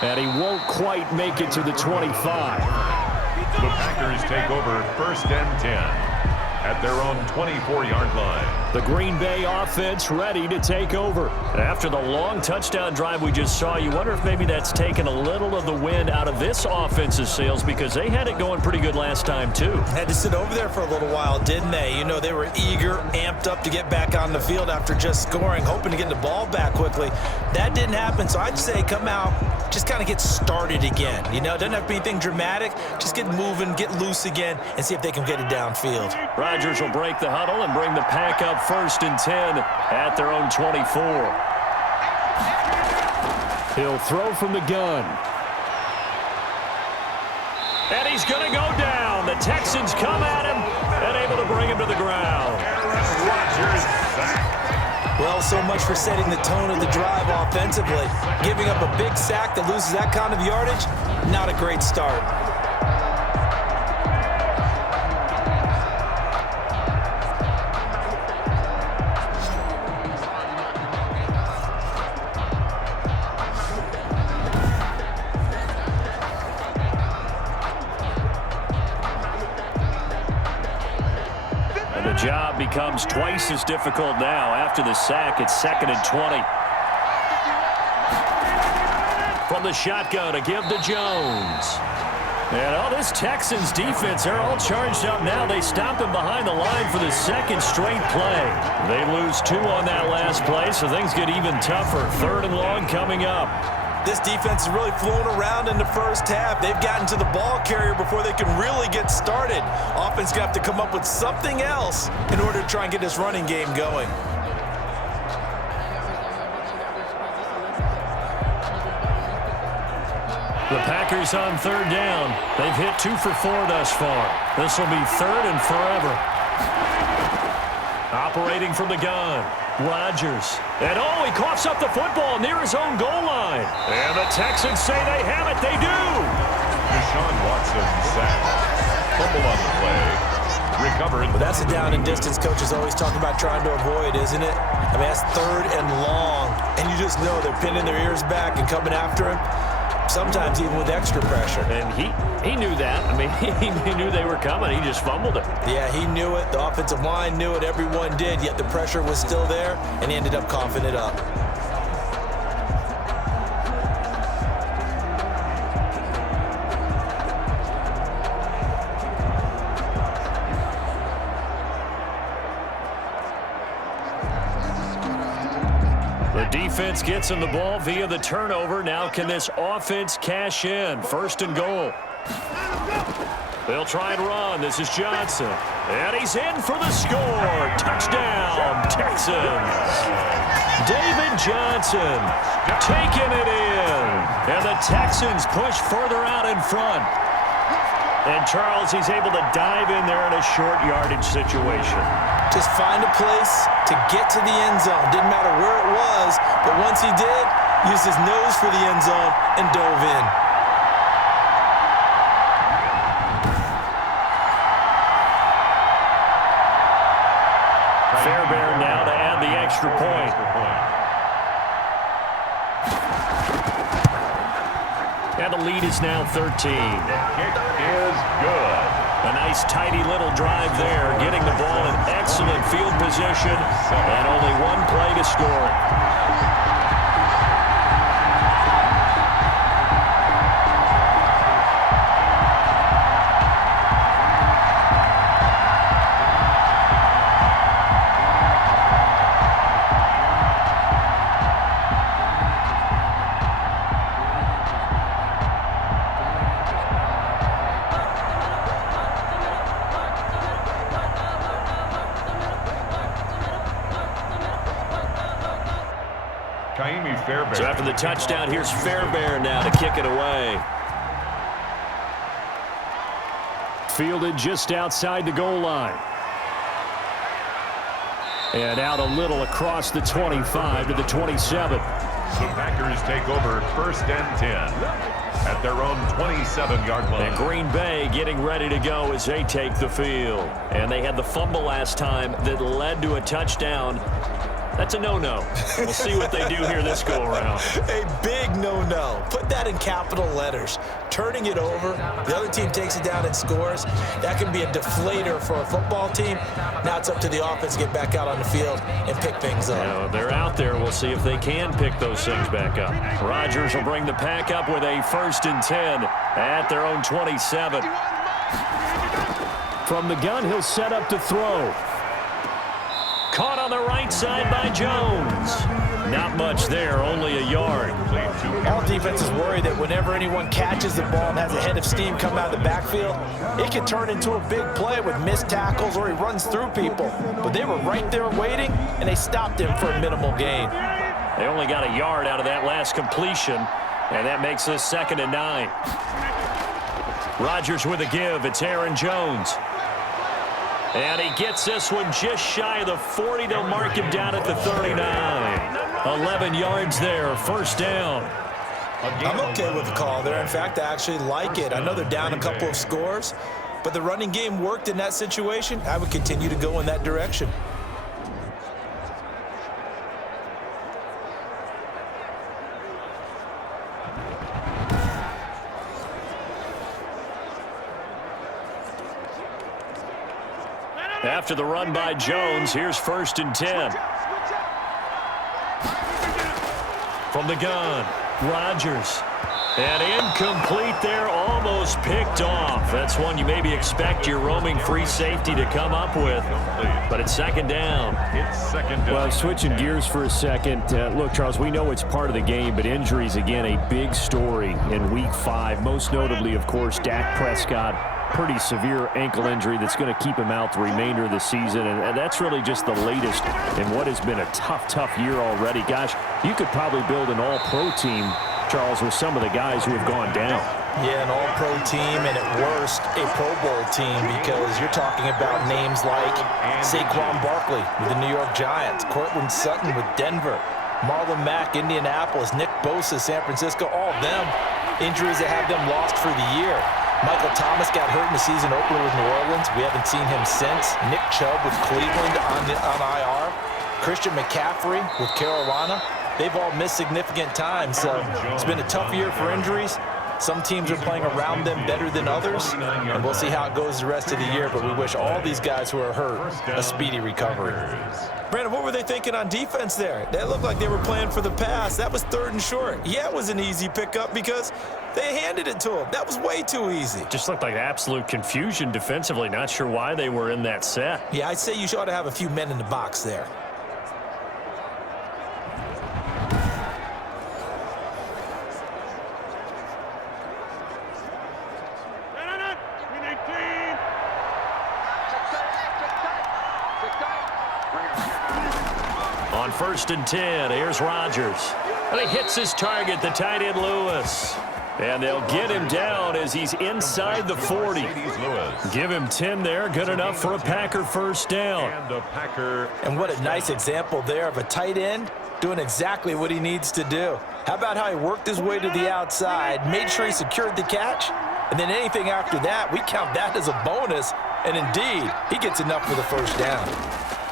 And he won't quite make it to the 25. The Packers take over 1st and 10 at their own 24-yard line. The Green Bay offense ready to take over. After the long touchdown drive we just saw, you wonder if maybe that's taken a little of the wind out of this offense's sails, because they had it going pretty good last time too. Had to sit over there for a little while, didn't they? You know, they were eager, amped up to get back on the field after just scoring, hoping to get the ball back quickly. That didn't happen, so I'd say come out, just kind of get started again. You know, it doesn't have to be anything dramatic. Just get moving, get loose again, and see if they can get it downfield. Rodgers will break the huddle and bring the pack up 1st and 10 at their own 24. He'll throw from the gun. And he's going to go down. The Texans come at him, and they able to bring him to the ground. Aaron Rodgers sack. Well, so much for setting the tone of the drive offensively. Giving up a big sack that loses that kind of yardage, not a great start. The job becomes twice as difficult now. After the sack, it's 2nd and 20. From the shotgun, a give to Jones. And this Texans defense, they're all charged up now. They stop him behind the line for the second straight play. They lose 2 on that last play, so things get even tougher. 3rd and long coming up. This defense is really flown around in the first half. They've gotten to the ball carrier before they can really get started. Offense going to have to come up with something else in order to try and get this running game going. The Packers on 3rd down. They've hit 2 for 4 thus far. This will be 3rd and forever. Operating from the gun. Rodgers. And he coughs up the football near his own goal line. And the Texans say they have it. They do. Deshaun Watson sacked. Fumble on the play. Recovered. But that's a down and distance coaches always talk about trying to avoid, isn't it? I mean, that's 3rd and long. And you just know they're pinning their ears back and coming after him. Sometimes even with extra pressure. And he knew that. I mean, he knew they were coming. He just fumbled it. Yeah, he knew it. The offensive line knew it. Everyone did, yet the pressure was still there, and he ended up coughing it up. Defense gets him the ball via the turnover. Now can this offense cash in? 1st and goal. They'll try and run. This is Johnson. And he's in for the score. Touchdown, Texans. David Johnson taking it in. And the Texans push further out in front. And Charles, he's able to dive in there in a short yardage situation. Just find a place to get to the end zone. Didn't matter where it was, but once he did, used his nose for the end zone and dove in. Fairbairn now to add the extra point. And the lead is now 13. Kick is good. A nice, tidy little drive there, getting the ball in excellent field position, and only 1 play to score it. So after the touchdown, here's Fairbairn now to kick it away. Fielded just outside the goal line. And out a little across the 25 to the 27. The Packers take over 1st and 10 at their own 27-yard line. And Green Bay getting ready to go as they take the field. And they had the fumble last time that led to a touchdown. That's a no-no. We'll see what they do here this go-around. A big no-no. Put that in capital letters. Turning it over, the other team takes it down and scores. That can be a deflator for a football team. Now it's up to the offense to get back out on the field and pick things up. They're out there. We'll see if they can pick those things back up. Rodgers will bring the pack up with a 1st and 10 at their own 27. From the gun, he'll set up to throw. Caught on the right side by Jones. Not much there, only a yard. All defenses worry that whenever anyone catches the ball and has a head of steam come out of the backfield, it can turn into a big play with missed tackles or he runs through people. But they were right there waiting, and they stopped him for a minimal gain. They only got a yard out of that last completion, and that makes this 2nd and 9. Rodgers with a give. It's Aaron Jones. And he gets this one just shy of the 40. They'll mark him down at the 39. 11 yards there, first down. I'm okay with the call there. In fact, I actually like it. I know they're down a couple of scores, but the running game worked in that situation. I would continue to go in that direction. After the run by Jones, here's 1st and 10. From the gun, Rodgers. And incomplete there, almost picked off. That's one you maybe expect your roaming free safety to come up with. But it's 2nd down. It's 2nd down. Well, switching gears for a second. Look, Charles, we know it's part of the game, but injuries, again, a big story in Week 5. Most notably, of course, Dak Prescott. Pretty severe ankle injury that's going to keep him out the remainder of the season. And that's really just the latest in what has been a tough year already. Gosh, you could probably build an all-pro team, Charles, with some of the guys who have gone down. Yeah, an all-pro team, and at worst, a Pro Bowl team, because you're talking about names like Saquon Barkley with the New York Giants, Cortland Sutton with Denver, Marlon Mack, Indianapolis, Nick Bosa, San Francisco, all of them injuries that have them lost for the year. Michael Thomas got hurt in the season opener with New Orleans. We haven't seen him since. Nick Chubb with Cleveland on IR. Christian McCaffrey with Carolina. They've all missed significant time, so it's been a tough year for injuries. Some teams are playing around them better than others, and we'll see how it goes the rest of the year, but we wish all these guys who are hurt a speedy recovery. Brandon, what were they thinking on defense there? That looked like they were playing for the pass. That was 3rd and short. Yeah, it was an easy pickup because they handed it to him. That was way too easy. Just looked like absolute confusion defensively. Not sure why they were in that set. Yeah, I'd say you ought to have a few men in the box there. On 1st and 10, here's Rodgers. And he hits his target, the tight end Lewis. And they'll get him down as he's inside the 40. Give him 10 there, good enough for a Packer first down. And what a nice example there of a tight end doing exactly what he needs to do. How about how he worked his way to the outside, made sure he secured the catch, and then anything after that, we count that as a bonus. And indeed, he gets enough for the first down.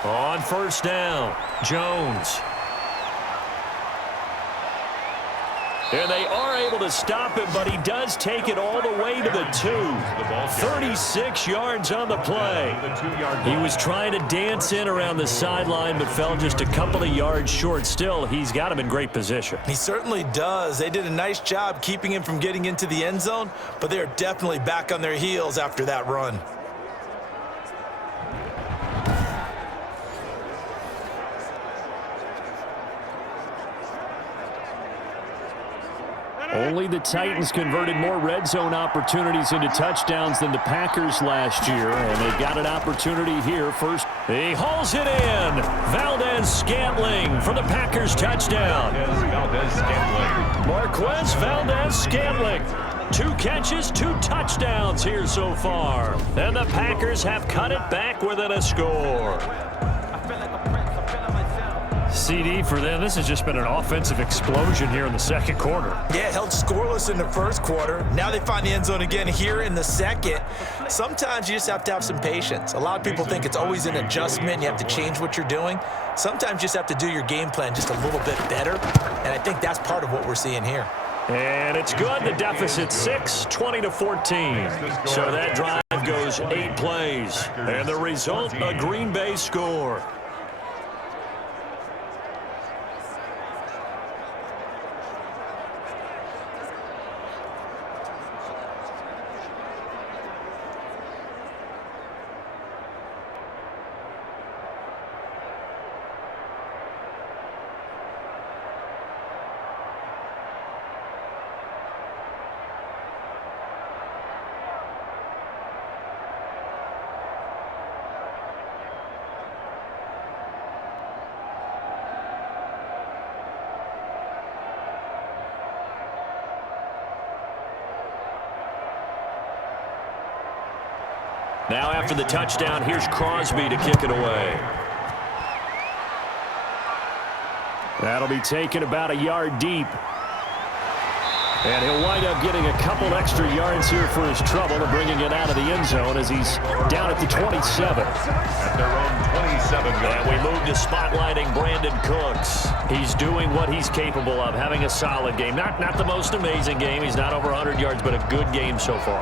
On 1st down, Jones. And they are able to stop him, but he does take it all the way to the 2. 36 yards on the play. He was trying to dance in around the sideline, but fell just a couple of yards short. Still, he's got him in great position. He certainly does. They did a nice job keeping him from getting into the end zone, but they're definitely back on their heels after that run. Only the Titans converted more red zone opportunities into touchdowns than the Packers last year, and they've got an opportunity here. First, he hauls it in. Valdez-Scantling for the Packers touchdown. Marquez Valdez-Scantling. 2 catches, 2 touchdowns here so far. And the Packers have cut it back within a score. CD for them. This has just been an offensive explosion here in the 2nd quarter. Yeah, held scoreless in the 1st quarter. Now they find the end zone again here in the 2nd. Sometimes you just have to have some patience. A lot of people think it's always an adjustment. You have to change what you're doing. Sometimes you just have to do your game plan just a little bit better. And I think that's part of what we're seeing here. And it's good. The deficit 6, 20-14. So that drive goes 8 plays. And the result, a Green Bay score. Now after the touchdown, here's Crosby to kick it away. That'll be taken about a yard deep. And he'll wind up getting a couple extra yards here for his trouble and bringing it out of the end zone as he's down at the 27. At their own 27. And we move to spotlighting Brandon Cooks. He's doing what he's capable of, having a solid game. Not the most amazing game. He's not over 100 yards, but a good game so far.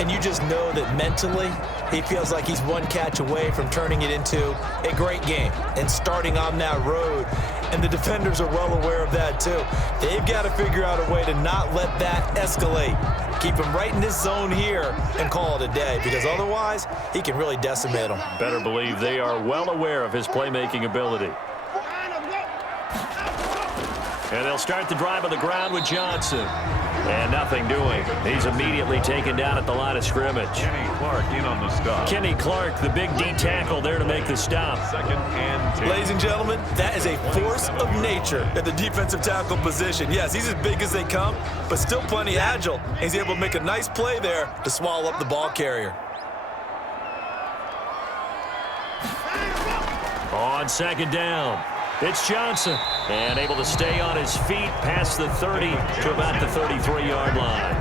And you just know that mentally he feels like he's one catch away from turning it into a great game and starting on that road. And the defenders are well aware of that too. They've got to figure out a way to not let that escalate. Keep him right in this zone here and call it a day, because otherwise he can really decimate them. Better believe they are well aware of his playmaking ability. And they'll start the drive on the ground with Johnson. And nothing doing. He's immediately taken down at the line of scrimmage. Kenny Clark in on the stop. Kenny Clark, the big D tackle there to make the stop. 2nd and 10. Ladies and gentlemen, that is a force of nature at the defensive tackle position. Yes, he's as big as they come, but still plenty agile. He's able to make a nice play there to swallow up the ball carrier. On 2nd down, it's Johnson. And able to stay on his feet past the 30 to about the 33-yard line.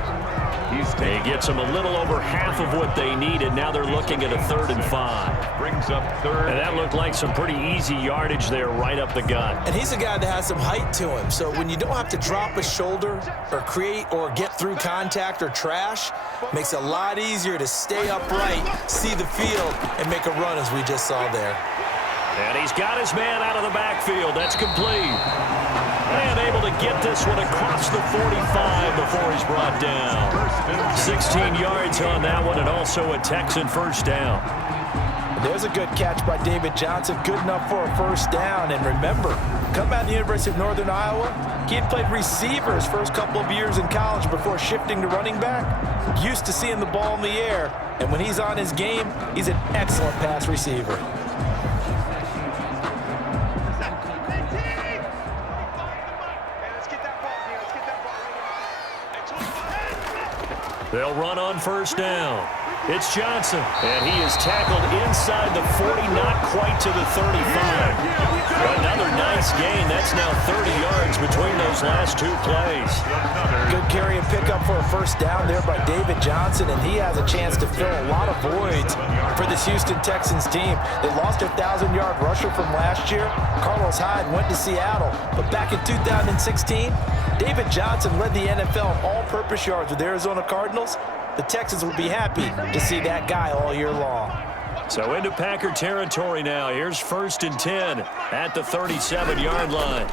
He gets them a little over half of what they needed. Now they're looking at a 3rd and 5. Brings up 3rd. And that looked like some pretty easy yardage there right up the gut. And he's a guy that has some height to him. So when you don't have to drop a shoulder or create or get through contact or trash, makes it a lot easier to stay upright, see the field, and make a run as we just saw there. And he's got his man out of the backfield. That's complete. And able to get this one across the 45 before he's brought down. 16 yards on that one, and also a Texan first down. There's a good catch by David Johnson, good enough for a first down. And remember, come out of the University of Northern Iowa, he had played receiver his first couple of years in college before shifting to running back. Used to seeing the ball in the air, and when he's on his game, he's an excellent pass receiver. They'll run on first down. It's Johnson, and he is tackled inside the 40, not quite to the 35. Another nice gain. That's now 30 yards between those last two plays. Good carry and pickup for a first down there by David Johnson, and he has a chance to fill a lot of voids for this Houston Texans team. They lost their 1,000-yard rusher from last year. Carlos Hyde went to Seattle, but back in 2016, David Johnson led the NFL in all-purpose yards with the Arizona Cardinals. The Texans will be happy to see that guy all year long. So into Packer territory now. Here's 1st and 10 at the 37-yard line.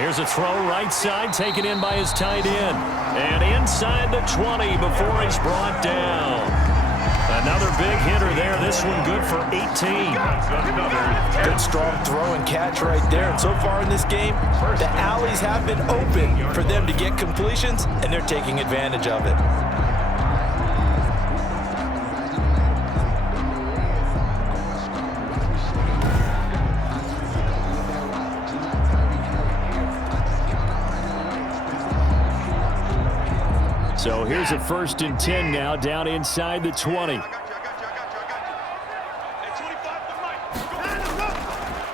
Here's a throw right side, taken in by his tight end. And inside the 20 before he's brought down. Another big hitter there. This one good for 18. Good strong throw and catch right there. And so far in this game, the alleys have been open for them to get completions, and they're taking advantage of it. So here's a 1st and 10 now, down inside the 20.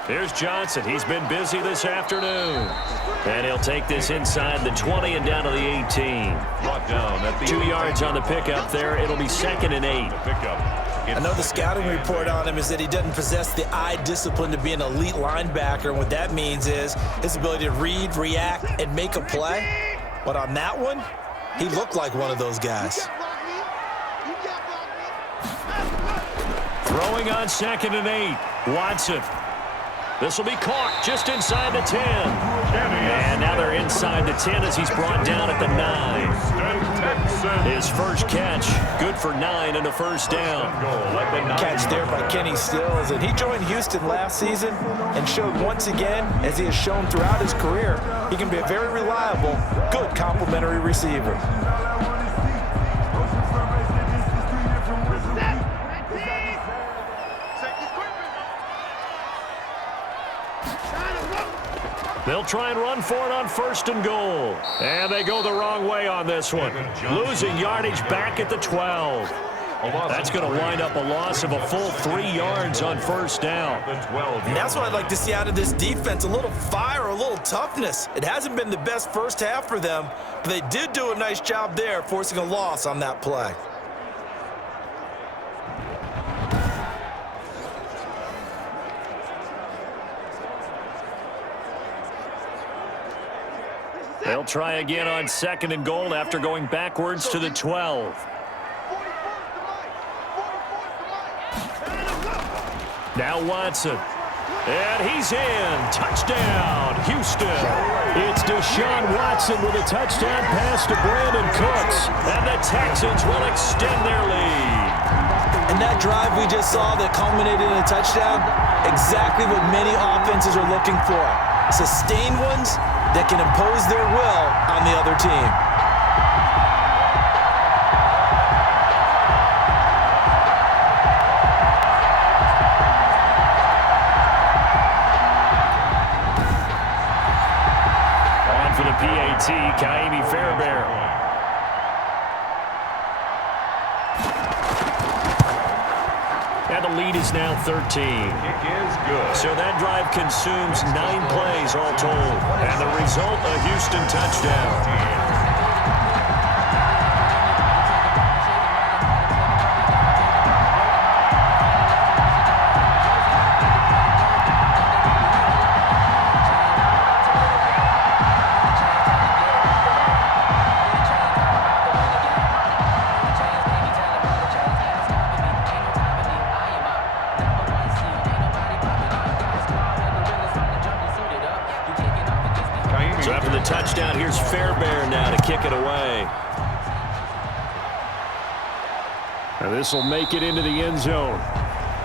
Here's Johnson. He's been busy this afternoon. And he'll take this inside the 20 and down to the 18. Brought down at the 2 yards on the pickup there. It'll be 2nd and 8. I know the scouting report on him is that he doesn't possess the eye discipline to be an elite linebacker. And what that means is his ability to read, react, and make a play. But on that one, he looked like one of those guys. Throwing on 2nd and 8. Watson. This will be caught just inside the 10. And now they're inside the 10 as he's brought down at the 9. His first catch, good for 9 and a first down. Catch there by Kenny Stills. And he joined Houston last season and showed once again, as he has shown throughout his career, he can be a very reliable, good complementary receiver. They'll try and run for it on 1st and goal. And they go the wrong way on this one. Losing yardage back at the 12. That's going to wind up a loss of a full 3 yards on 1st down. And that's what I'd like to see out of this defense, a little fire, a little toughness. It hasn't been the best first half for them, but they did do a nice job there, forcing a loss on that play. They'll try again on 2nd and goal after going backwards to the 12. Now Watson. And he's in. Touchdown, Houston. It's Deshaun Watson with a touchdown pass to Brandon Cooks. And the Texans will extend their lead. And that drive we just saw that culminated in a touchdown, exactly what many offenses are looking for. Sustained ones that can impose their will on the other team. On for the PAT, Kaimi Fairbairn. And the lead is now 13. Kick is good. So that drive consumes 9 plays all told. And the result, a Houston touchdown. So after the touchdown, here's Fairbairn now to kick it away. And this will make it into the end zone.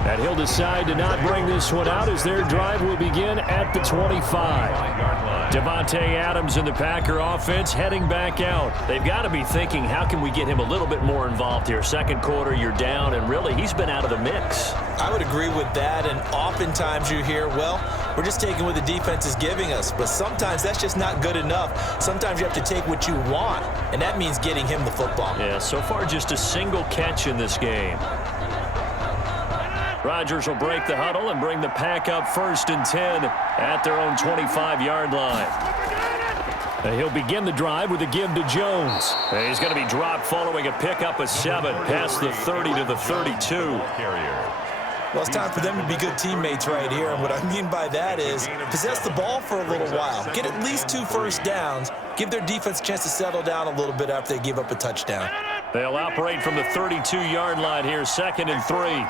And he'll decide to not bring this one out as their drive will begin at the 25. Devontae Adams and the Packer offense heading back out. They've got to be thinking, how can we get him a little bit more involved here? Second quarter, you're down, and really, he's been out of the mix. I would agree with that, and oftentimes you hear, well, we're just taking what the defense is giving us, but sometimes that's just not good enough. Sometimes you have to take what you want, and that means getting him the football. Yeah, so far just a single catch in this game. Rodgers will break the huddle and bring the pack up 1st and 10 at their own 25-yard line. And he'll begin the drive with a give to Jones. And he's going to be dropped following a pickup of 7 past the 30 to the 32. Well, it's time for them to be good teammates right here, and what I mean by that is possess the ball for a little while, get at least 2 first downs, give their defense a chance to settle down a little bit after they give up a touchdown. They'll operate from the 32-yard line here, 2nd and 3.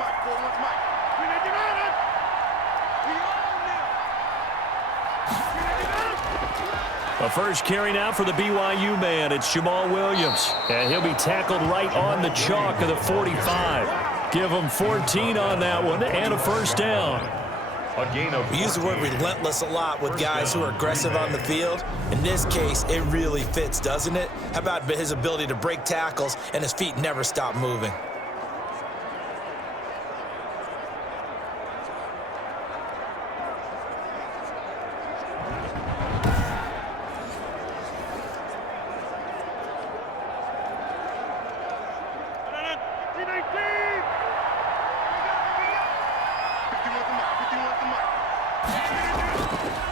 A first carry now for the BYU man. It's Jamal Williams. And he'll be tackled right on the chalk of the 45. Give him 14 on that one and a first down. We use the word relentless a lot with guys who are aggressive on the field. In this case, it really fits, doesn't it? How about his ability to break tackles and his feet never stop moving?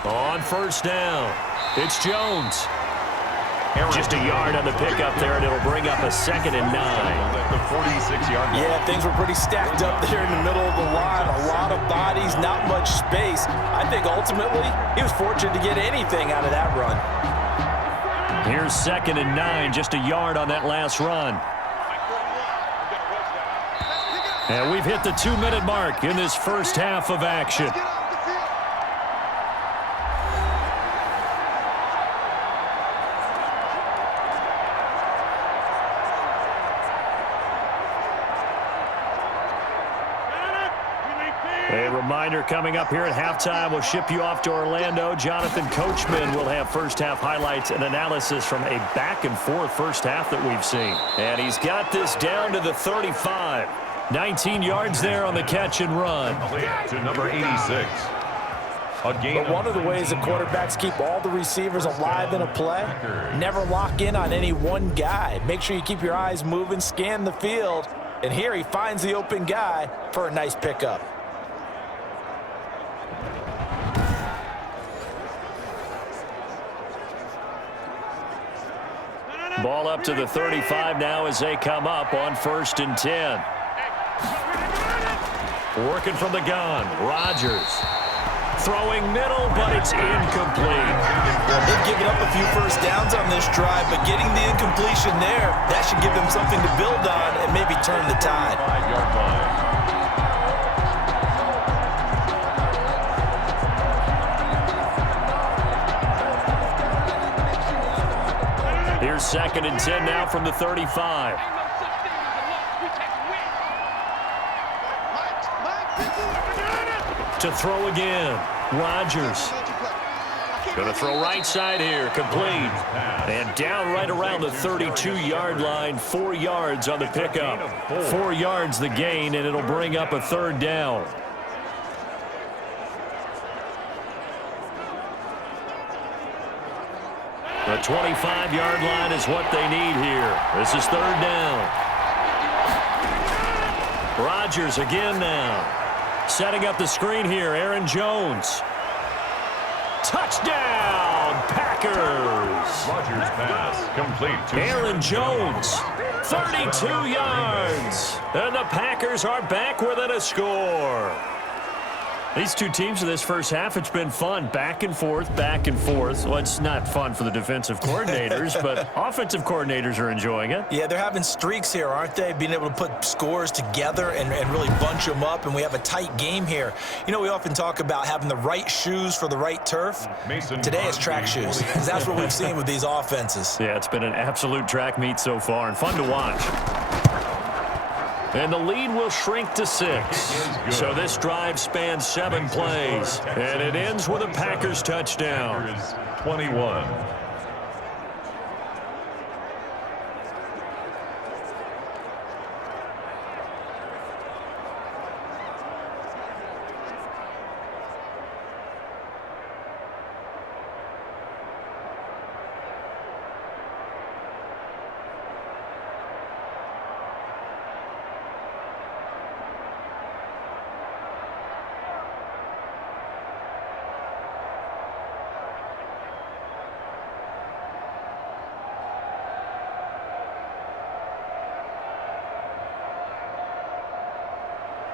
On first down, it's Jones. Just a yard on the pickup there, and it'll bring up a 2nd and 9. At the 46-yard line. Yeah, things were pretty stacked up there in the middle of the line. A lot of bodies, not much space. I think ultimately he was fortunate to get anything out of that run. Here's 2nd and 9, just a yard on that last run. And we've hit the 2-minute mark in this first half of action. A reminder coming up here at halftime, we'll ship you off to Orlando. Jonathan Coachman will have first-half highlights and analysis from a back-and-forth first half that we've seen. And he's got this down to the 35. 19 yards there on the catch and run. To number 86. But one of the ways the quarterbacks keep all the receivers alive in a play, never lock in on any one guy. Make sure you keep your eyes moving, scan the field, and here he finds the open guy for a nice pickup. Ball up to the 35 now as they come up on 1st and 10. Working from the gun, Rodgers. Throwing middle, but it's incomplete. They've given up a few first downs on this drive, but getting the incompletion there, that should give them something to build on and maybe turn the tide. 5-yard line. Here's 2nd and 10 now from the 35. To throw again, Rodgers. Going to throw right side here, complete. And down right around the 32-yard line, 4 yards on the pickup. 4 yards the gain, and it'll bring up a 3rd down. The 25-yard line is what they need here. This is 3rd down. Rodgers again now. Setting up the screen here, Aaron Jones. Touchdown, Packers. Rodgers pass complete to Aaron Jones, 32 yards. And the Packers are back within a score. These two teams in this first half, it's been fun. Back and forth, back and forth. Well, it's not fun for the defensive coordinators, but offensive coordinators are enjoying it. Yeah, they're having streaks here, aren't they? Being able to put scores together and really bunch them up, and we have a tight game here. You know, we often talk about having the right shoes for the right turf. Today it's track shoes, because that's what we've seen with these offenses. Yeah, it's been an absolute track meet so far, and fun to watch. And the lead will shrink to 6. So this drive spans 7 plays. And it ends with a Packers touchdown. 21.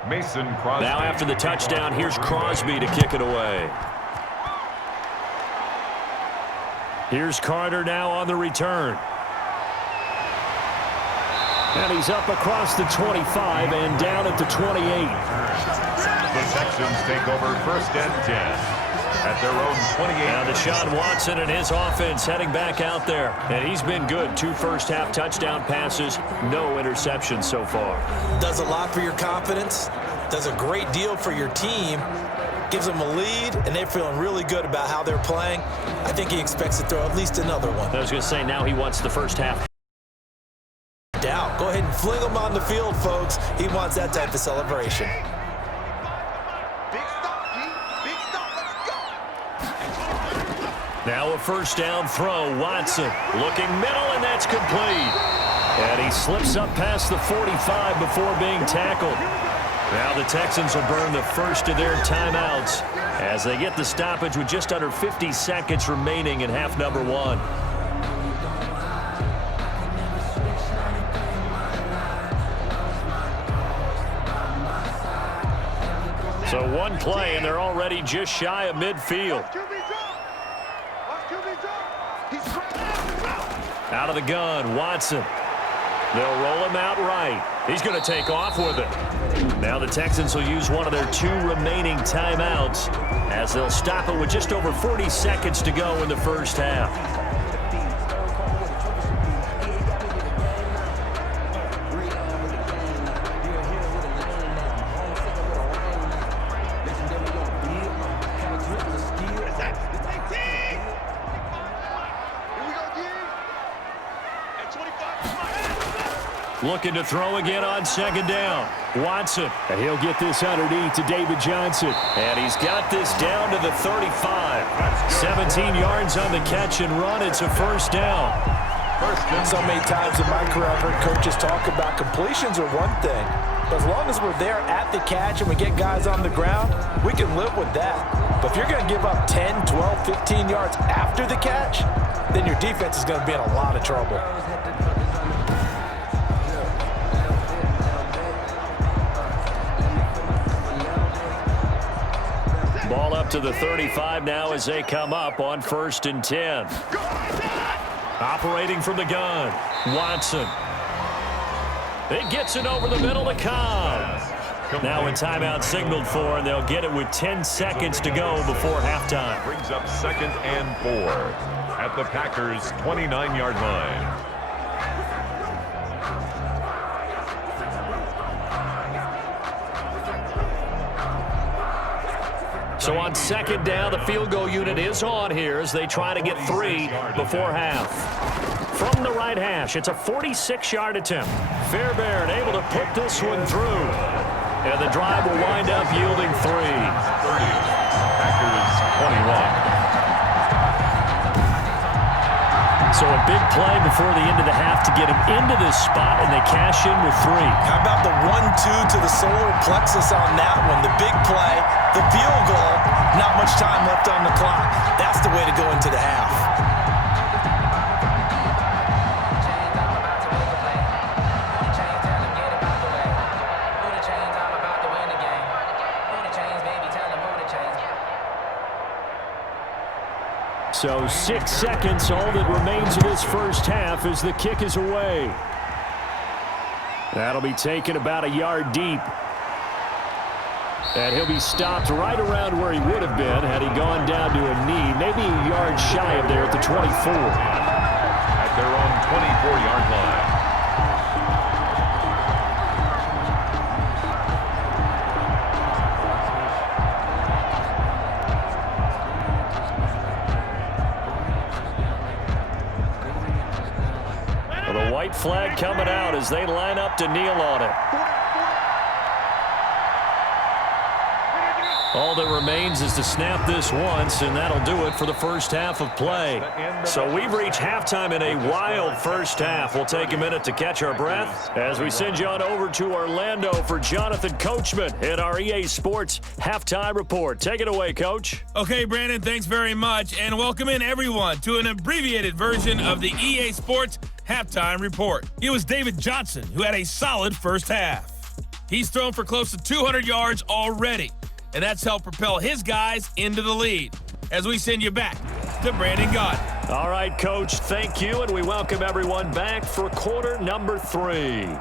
Mason Crosby. Now after the touchdown, here's Crosby to kick it away. Here's Carter now on the return. And he's up across the 25 and down at the 28. The Texans take over 1st and 10 at their own 28. Now Deshaun Watson and his offense heading back out there. And he's been good. 2 first-half touchdown passes, no interceptions so far. Does a lot for your confidence, does a great deal for your team, gives them a lead, and they're feeling really good about how they're playing. I think he expects to throw at least another one. I was going to say, now he wants the first half. Go ahead and fling him on the field, folks. He wants that type of celebration. Now a first down throw. Watson looking middle, and that's complete. And he slips up past the 45 before being tackled. Now the Texans will burn the first of their timeouts as they get the stoppage with just under 50 seconds remaining in half number 1. So one play, and they're already just shy of midfield. Out of the gun, Watson. They'll roll him out right. He's going to take off with it. Now the Texans will use one of their 2 remaining timeouts as they'll stop it with just over 40 seconds to go in the first half. looking to throw again on second down. Watson, and he'll get this underneath to David Johnson. And he's got this down to the 35. 17 yards on the catch and run. It's a first down. So many times in my career I've heard coaches talk about completions are one thing, but as long as we're there at the catch and we get guys on the ground, we can live with that. But if you're going to give up 10, 12, 15 yards after the catch, then your defense is going to be in a lot of trouble. Ball up to the 35 now as they come up on 1st and 10. Operating from the gun, Watson. It gets it over the middle to Cobb. Now a timeout signaled for, and they'll get it with 10 seconds to go before halftime. Brings up 2nd and 4 at the Packers' 29-yard line. So on 2nd down, the field goal unit is on here as they try to get 3 before half. From the right hash, it's a 46-yard attempt. Fairbairn able to put this one through. And the drive will wind up yielding 3. 30. Packers 21. So a big play before the end of the half to get him into this spot, and they cash in with 3. How about the 1-2 to the solar plexus on that one? The big play, the field goal, not much time left on the clock. That's the way to go into the half. So 6 seconds, all that remains of this first half as the kick is away. That'll be taken about a yard deep. And he'll be stopped right around where he would have been had he gone down to a knee, maybe a yard shy of there at the 24. At their own 24-yard line. The white flag coming out as they line up to kneel on it. All that remains is to snap this once, and that'll do it for the first half of play. So we've reached halftime in a wild first half. We'll take a minute to catch our breath as we send you on over to Orlando for Jonathan Coachman in our EA Sports Halftime Report. Take it away, Coach. Okay, Brandon, thanks very much, and welcome in everyone to an abbreviated version of the EA Sports Halftime Report. It was David Johnson who had a solid first half. He's thrown for close to 200 yards already, and that's helped propel his guys into the lead. As we send you back to Brandon Gaudin. All right, Coach, thank you, and we welcome everyone back for quarter number 3.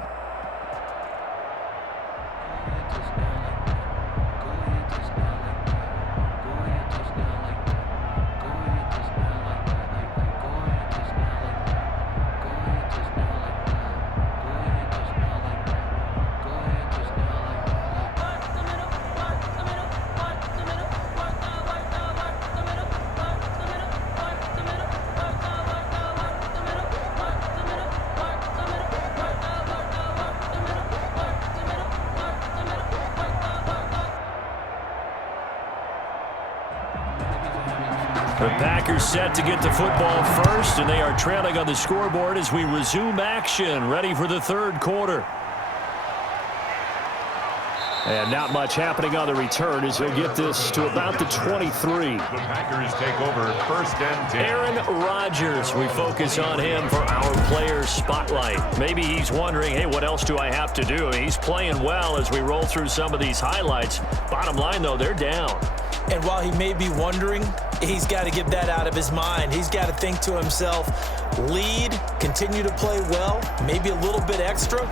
The Packers set to get the football first, and they are trailing on the scoreboard as we resume action, ready for the third quarter. And not much happening on the return as he'll get this to about the 23. The Packers take over 1st and 10. Aaron Rodgers, we focus on him for our Players Spotlight. Maybe he's wondering, hey, what else do I have to do? He's playing well as we roll through some of these highlights. Bottom line, though, they're down. And while he may be wondering, he's got to get that out of his mind. He's got to think to himself, lead, continue to play well, maybe a little bit extra.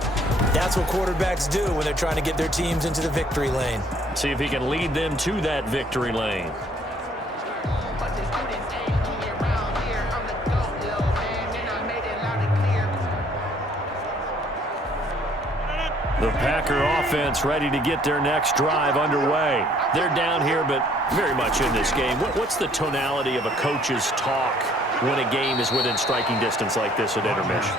That's what quarterbacks do when they're trying to get their teams into the victory lane. See if he can lead them to that victory lane. The Packer offense ready to get their next drive underway. They're down here, but very much in this game. What's the tonality of a coach's talk when a game is within striking distance like this at intermission?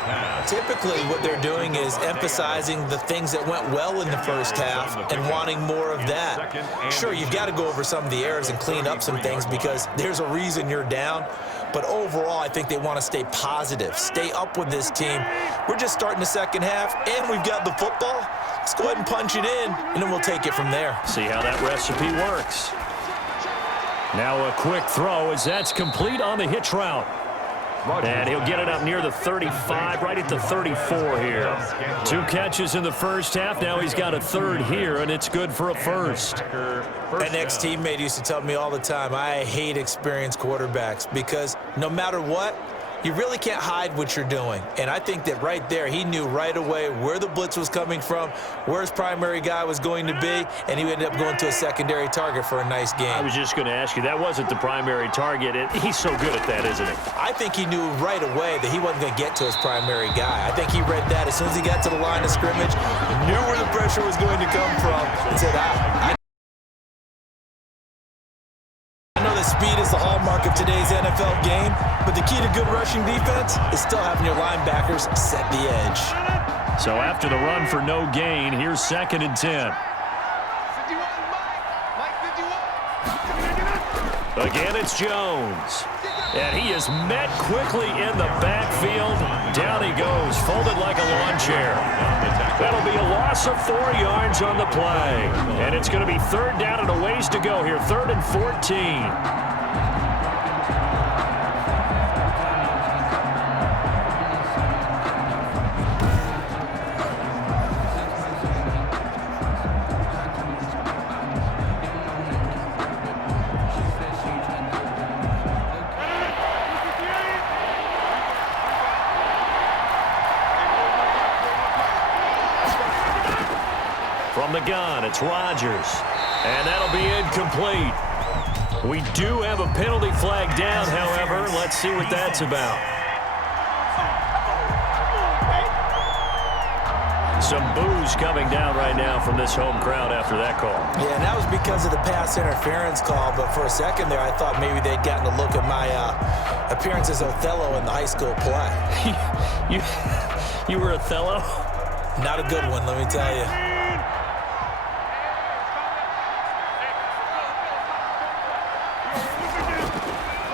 Typically, what they're doing is emphasizing the things that went well in the first half and wanting more of that. Sure, you've got to go over some of the errors and clean up some things because there's a reason you're down. But overall, I think they want to stay positive, stay up with this team. We're just starting the second half, and we've got the football. Let's go ahead and punch it in, and then we'll take it from there. See how that recipe works. Now a quick throw as that's complete on the hitch route. And he'll get it up near the 35, right at the 34 here. 2 catches in the first half. Now he's got a third here, and it's good for a first. An ex-teammate used to tell me all the time, I hate experienced quarterbacks because no matter what, you really can't hide what you're doing. And I think that right there, he knew right away where the blitz was coming from, where his primary guy was going to be, and he ended up going to a secondary target for a nice game. I was just going to ask you, that wasn't the primary target. He's so good at that, isn't he? I think he knew right away that he wasn't going to get to his primary guy. I think he read that as soon as he got to the line of scrimmage, knew where the pressure was going to come from, and said, I know that speed is the hallmark of today's NFL game, but the key to good rushing defense is still having your linebackers set the edge. So after the run for no gain, here's 2nd and 10. Again, it's Jones. And he is met quickly in the backfield. Down he goes, folded like a lawn chair. That'll be a loss of 4 yards on the play. And it's going to be 3rd down and a ways to go here, 3rd and 14. From the gun, it's Rodgers. And that'll be incomplete. We do have a penalty flag down, however. Let's see what that's about. Some boos coming down right now from this home crowd after that call. Yeah, and that was because of the pass interference call, but for a second there, I thought maybe they'd gotten a look at my appearance as Othello in the high school play. You were Othello? Not a good one, let me tell you.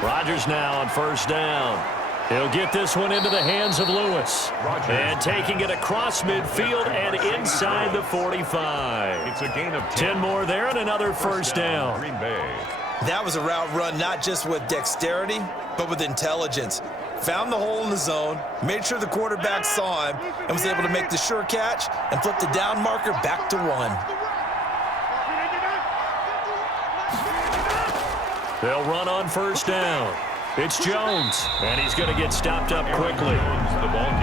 Rodgers now on 1st down. He'll get this one into the hands of Lewis. And taking it across midfield and inside the 45. It's a gain of 10 more there and another 1st down. Green Bay. That was a route run not just with dexterity, but with intelligence. Found the hole in the zone, made sure the quarterback saw him, and was able to make the sure catch and flip the down marker back to 1. They'll run on 1st down. It's Jones, and he's going to get stopped up quickly.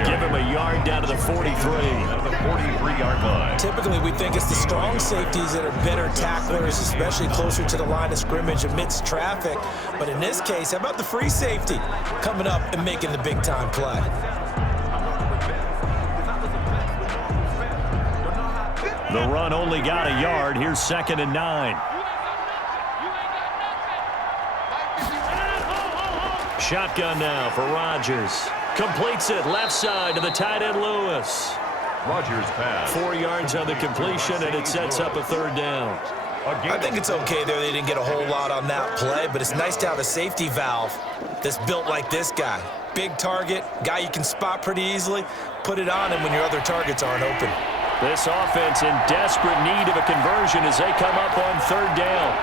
Give him a yard down to the 43. Out of the 43-yard line. Typically, we think it's the strong safeties that are better tacklers, especially closer to the line of scrimmage amidst traffic. But in this case, how about the free safety coming up and making the big-time play? The run only got a yard. Here's 2nd and 9. Shotgun now for Rodgers. Completes it left side to the tight end Lewis. Rodgers pass. 4 yards on the completion, and it sets up a 3rd down. I think it's okay there. They didn't get a whole lot on that play, but it's nice to have a safety valve that's built like this guy. Big target, guy you can spot pretty easily. Put it on him when your other targets aren't open. This offense in desperate need of a conversion as they come up on 3rd down.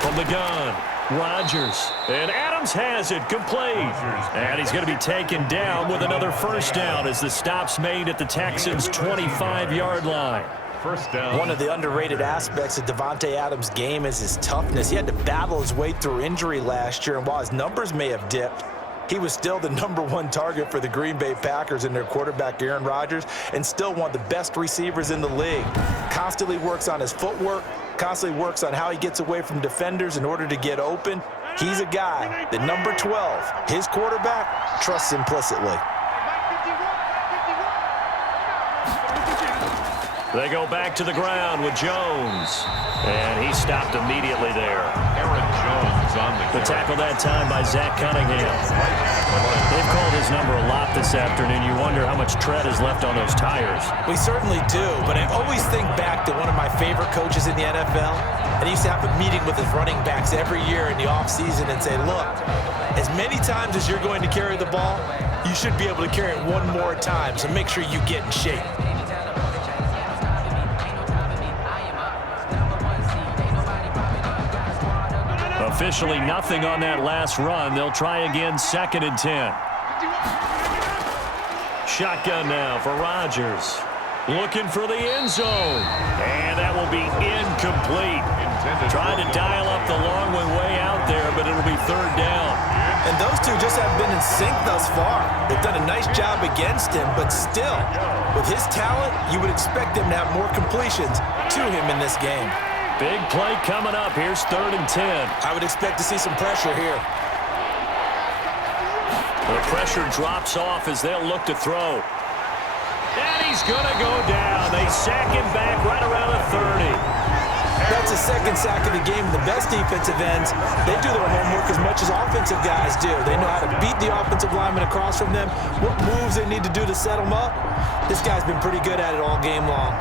From the gun, Rodgers. And Adams has it complete. And he's going to be taken down with another 1st down as the stop's made at the Texans' 25-yard line. 1st down. One of the underrated aspects of Davante Adams' game is his toughness. He had to battle his way through injury last year, and while his numbers may have dipped, he was still the #1 target for the Green Bay Packers and their quarterback, Aaron Rodgers, and still one of the best receivers in the league. Constantly works on his footwork, constantly works on how he gets away from defenders in order to get open. He's a guy that number 12, his quarterback, trusts implicitly. They go back to the ground with Jones. And he stopped immediately there. Aaron Jones on the tackle tackle that time by Zach Cunningham. They've called his number a lot this afternoon. You wonder how much tread is left on those tires. We certainly do, but I always think back to one of my favorite coaches in the NFL, and he used to have a meeting with his running backs every year in the offseason and say, look, as many times as you're going to carry the ball, you should be able to carry it one more time, so make sure you get in shape. Officially nothing on that last run. They'll try again, 2nd and 10. Shotgun now for Rodgers. Looking for the end zone. And that will be incomplete. Trying to dial up the long one way out there, but it'll be 3rd down. And those two just haven't been in sync thus far. They've done a nice job against him, but still, with his talent, you would expect him to have more completions to him in this game. Big play coming up. Here's 3rd and 10. I would expect to see some pressure here. The pressure drops off as they'll look to throw. And he's going to go down. They sack him back right around the 30. That's a 2nd sack of the game. The best defensive ends, they do their homework as much as offensive guys do. They know how to beat the offensive lineman across from them, what moves they need to do to set them up. This guy's been pretty good at it all game long.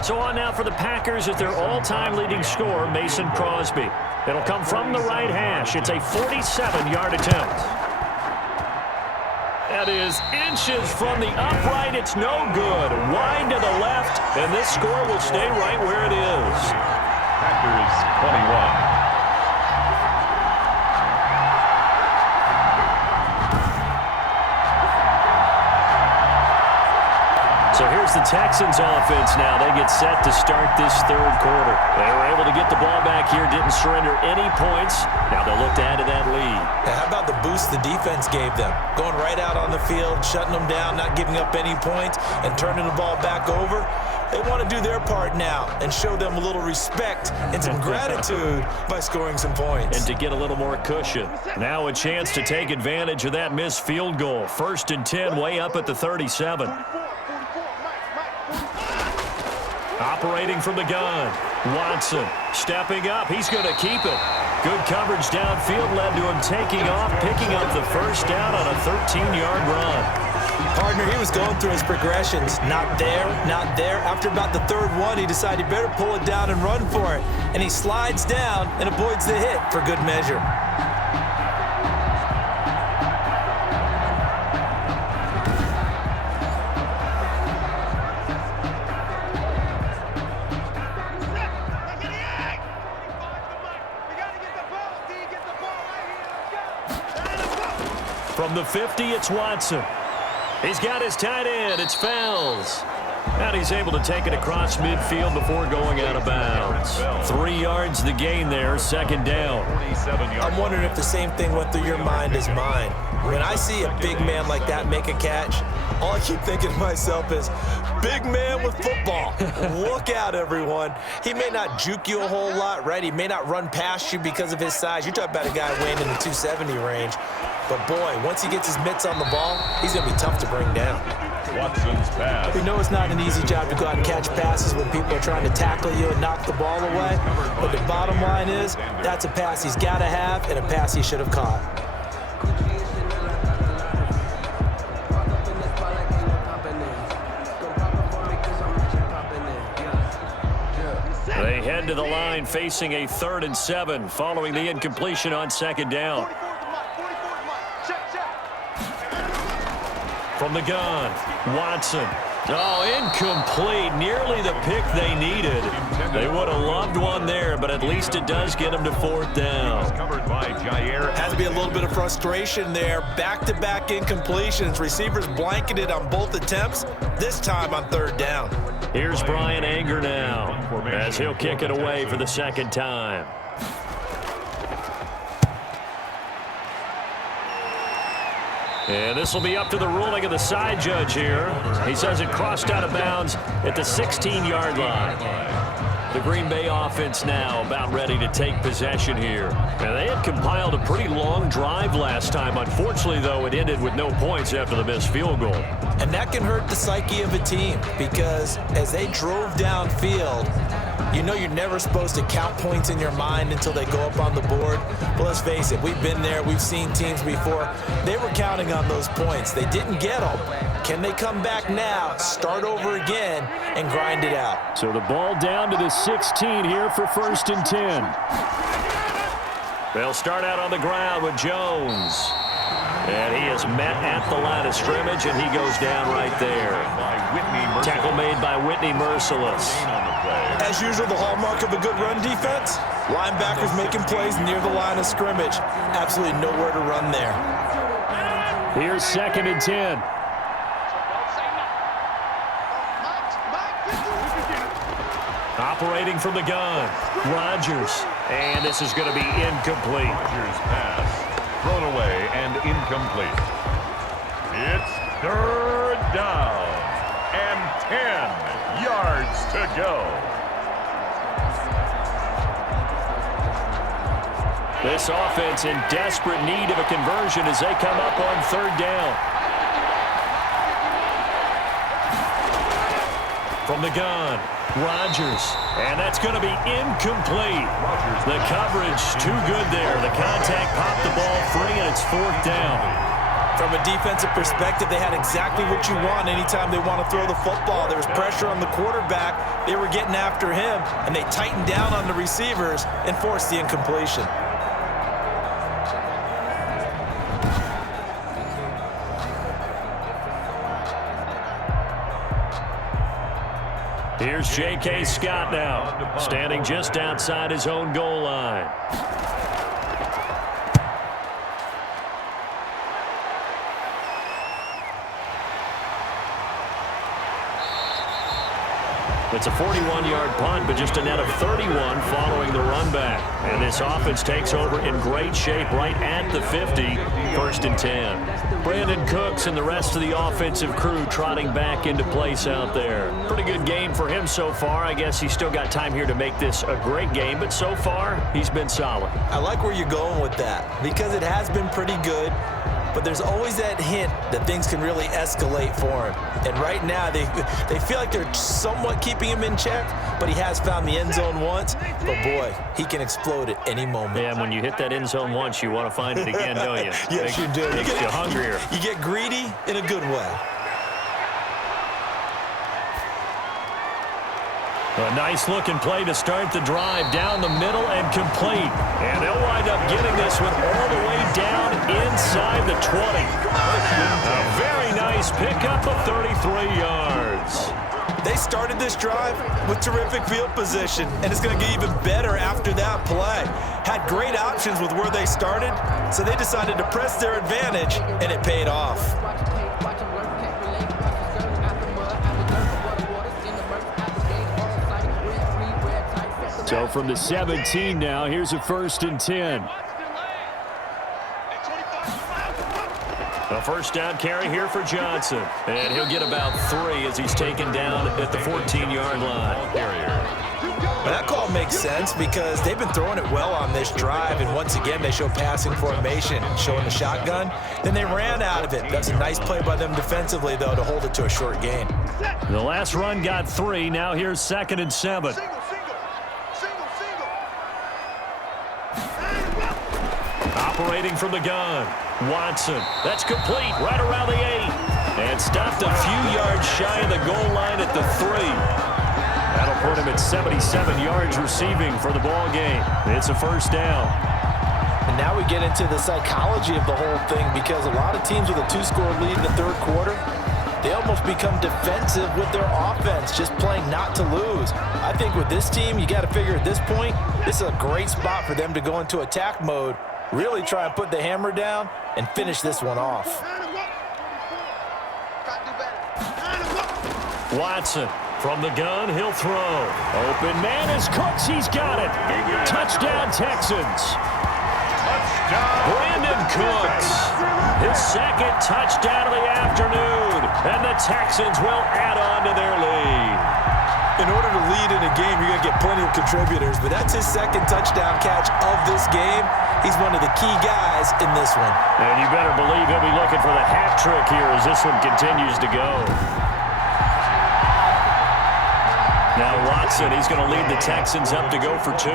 So on now for the Packers at their all-time leading scorer, Mason Crosby. It'll come from the right hash. It's a 47-yard attempt. That is inches from the upright. It's no good. Wide to the left, and this score will stay right where it is. Packers 21. So here's the Texans offense now. They get set to start this 3rd quarter. They were able to get the ball back here, didn't surrender any points. Now they'll look to add to that lead. Now, how about the boost the defense gave them? Going right out on the field, shutting them down, not giving up any points, and turning the ball back over. They want to do their part now and show them a little respect and some gratitude by scoring some points. And to get a little more cushion. Now a chance to take advantage of that missed field goal. 1st and 10, way up at the 37. Operating from the gun. Watson stepping up. He's going to keep it. Good coverage downfield led to him taking off, picking up the 1st down on a 13-yard run. Partner, he was going through his progressions. Not there, not there. After about the 3rd one, he decided he better pull it down and run for it. And he slides down and avoids the hit for good measure. From the 50, it's Watson. He's got his tight end. It's Fells. And he's able to take it across midfield before going out of bounds. 3 yards the gain there, 2nd down. I'm wondering if the same thing went through your mind as mine. When I see a big man like that make a catch, all I keep thinking to myself is, big man with football. Look out, everyone. He may not juke you a whole lot, right? He may not run past you because of his size. You're talking about a guy weighing in the 270 range. But, boy, once he gets his mitts on the ball, he's going to be tough to bring down. Watson's pass. We know it's not an easy job to go out and catch passes when people are trying to tackle you and knock the ball away. But the bottom line is, that's a pass he's got to have and a pass he should have caught. They head to the line facing a 3rd and 7 following the incompletion on 2nd down. From the gun, Watson. Oh, incomplete. Nearly the pick they needed. They would have loved one there, but at least it does get them to 4th down. Covered by Jair. Has to be a little bit of frustration there. Back-to-back incompletions. Receivers blanketed on both attempts, this time on 3rd down. Here's Brian Anger now as he'll kick it away for the 2nd time. And this will be up to the ruling of the side judge here. He says it crossed out of bounds at the 16-yard line. The Green Bay offense now about ready to take possession here. And they had compiled a pretty long drive last time. Unfortunately, though, it ended with no points after the missed field goal. And that can hurt the psyche of a team because as they drove downfield, you know you're never supposed to count points in your mind until they go up on the board. But let's face it, we've been there. We've seen teams before. They were counting on those points. They didn't get them. Can they come back now, start over again, and grind it out? So the ball down to the 16 here for 1st and 10. They'll start out on the ground with Jones. And he is met at the line of scrimmage, and he goes down right there. Tackle made by Whitney Merciless. As usual, the hallmark of a good run defense, linebackers making plays near the line of scrimmage. Absolutely nowhere to run there. Here's 2nd and 10. Operating from the gun, Rodgers. And this is going to be incomplete. Rodgers pass, thrown away and incomplete. It's 3rd down and 10 yards to go. This offense in desperate need of a conversion as they come up on 3rd down. From the gun, Rodgers, and that's going to be incomplete. The coverage too good there. The contact popped the ball free, and it's 4th down. From a defensive perspective, they had exactly what you want anytime they want to throw the football. There was pressure on the quarterback. They were getting after him, and they tightened down on the receivers and forced the incompletion. Here's J.K. Scott now, standing just outside his own goal line. It's a 41-yard punt, but just a net of 31 following the run back. And this offense takes over in great shape right at the 50, 1st and 10. Brandon Cooks and the rest of the offensive crew trotting back into place out there. Pretty good game for him so far. I guess he's still got time here to make this a great game, but so far, he's been solid. I like where you're going with that because it has been pretty good. But there's always that hint that things can really escalate for him. And right now, they feel like they're somewhat keeping him in check, but he has found the end zone once. But, boy, he can explode at any moment. Yeah, and when you hit that end zone once, you want to find it again, don't you? Yes, you do. Makes you hungrier. You get greedy in a good way. A nice-looking play to start the drive down the middle and complete. And they'll wind up getting this one all the way down inside the 20. A very nice pickup of 33 yards. They started this drive with terrific field position, and it's going to get even better after that play. Had great options with where they started, so they decided to press their advantage, and it paid off. So from the 17 now, here's a 1st and 10. A 1st down carry here for Johnson. And he'll get about 3 as he's taken down at the 14-yard line. But that call makes sense because they've been throwing it well on this drive, and once again they show passing formation, showing the shotgun. Then they ran out of it. That's a nice play by them defensively, though, to hold it to a short gain. The last run got 3. Now here's 2nd and 7. Operating from the gun, Watson. That's complete right around the 8. And stopped a few yards shy of the goal line at the 3. That'll put him at 77 yards receiving for the ball game. It's a 1st down. And now we get into the psychology of the whole thing because a lot of teams with a 2-score lead in the 3rd quarter, they almost become defensive with their offense, just playing not to lose. I think with this team, you got to figure at this point, this is a great spot for them to go into attack mode, really try and put the hammer down and finish this one off. Watson from the gun, he'll throw. Open man is Cooks, he's got it. Touchdown Texans. Brandon Cooks, his 2nd touchdown of the afternoon, and the Texans will add on to their lead. In order to lead in a game, you're going to get plenty of contributors, but that's his second touchdown catch of this game. He's one of the key guys in this one. And you better believe he'll be looking for the hat trick here as this one continues to go. Now Watson, he's going to lead the Texans up to go for 2.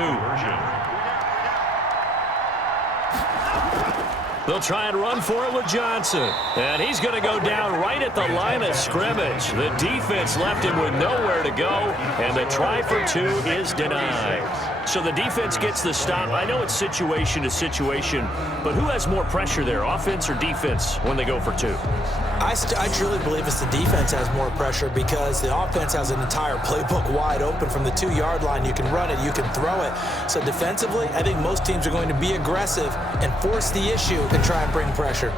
They'll try and run for it with Johnson. And he's going to go down right at the line of scrimmage. The defense left him with nowhere to go, and the try for 2 is denied. So the defense gets the stop. I know it's situation to situation, but who has more pressure there, offense or defense, when they go for 2? I truly believe it's the defense has more pressure because the offense has an entire playbook wide open from the 2-yard line. You can run it, you can throw it. So defensively, I think most teams are going to be aggressive and force the issue and try and bring pressure.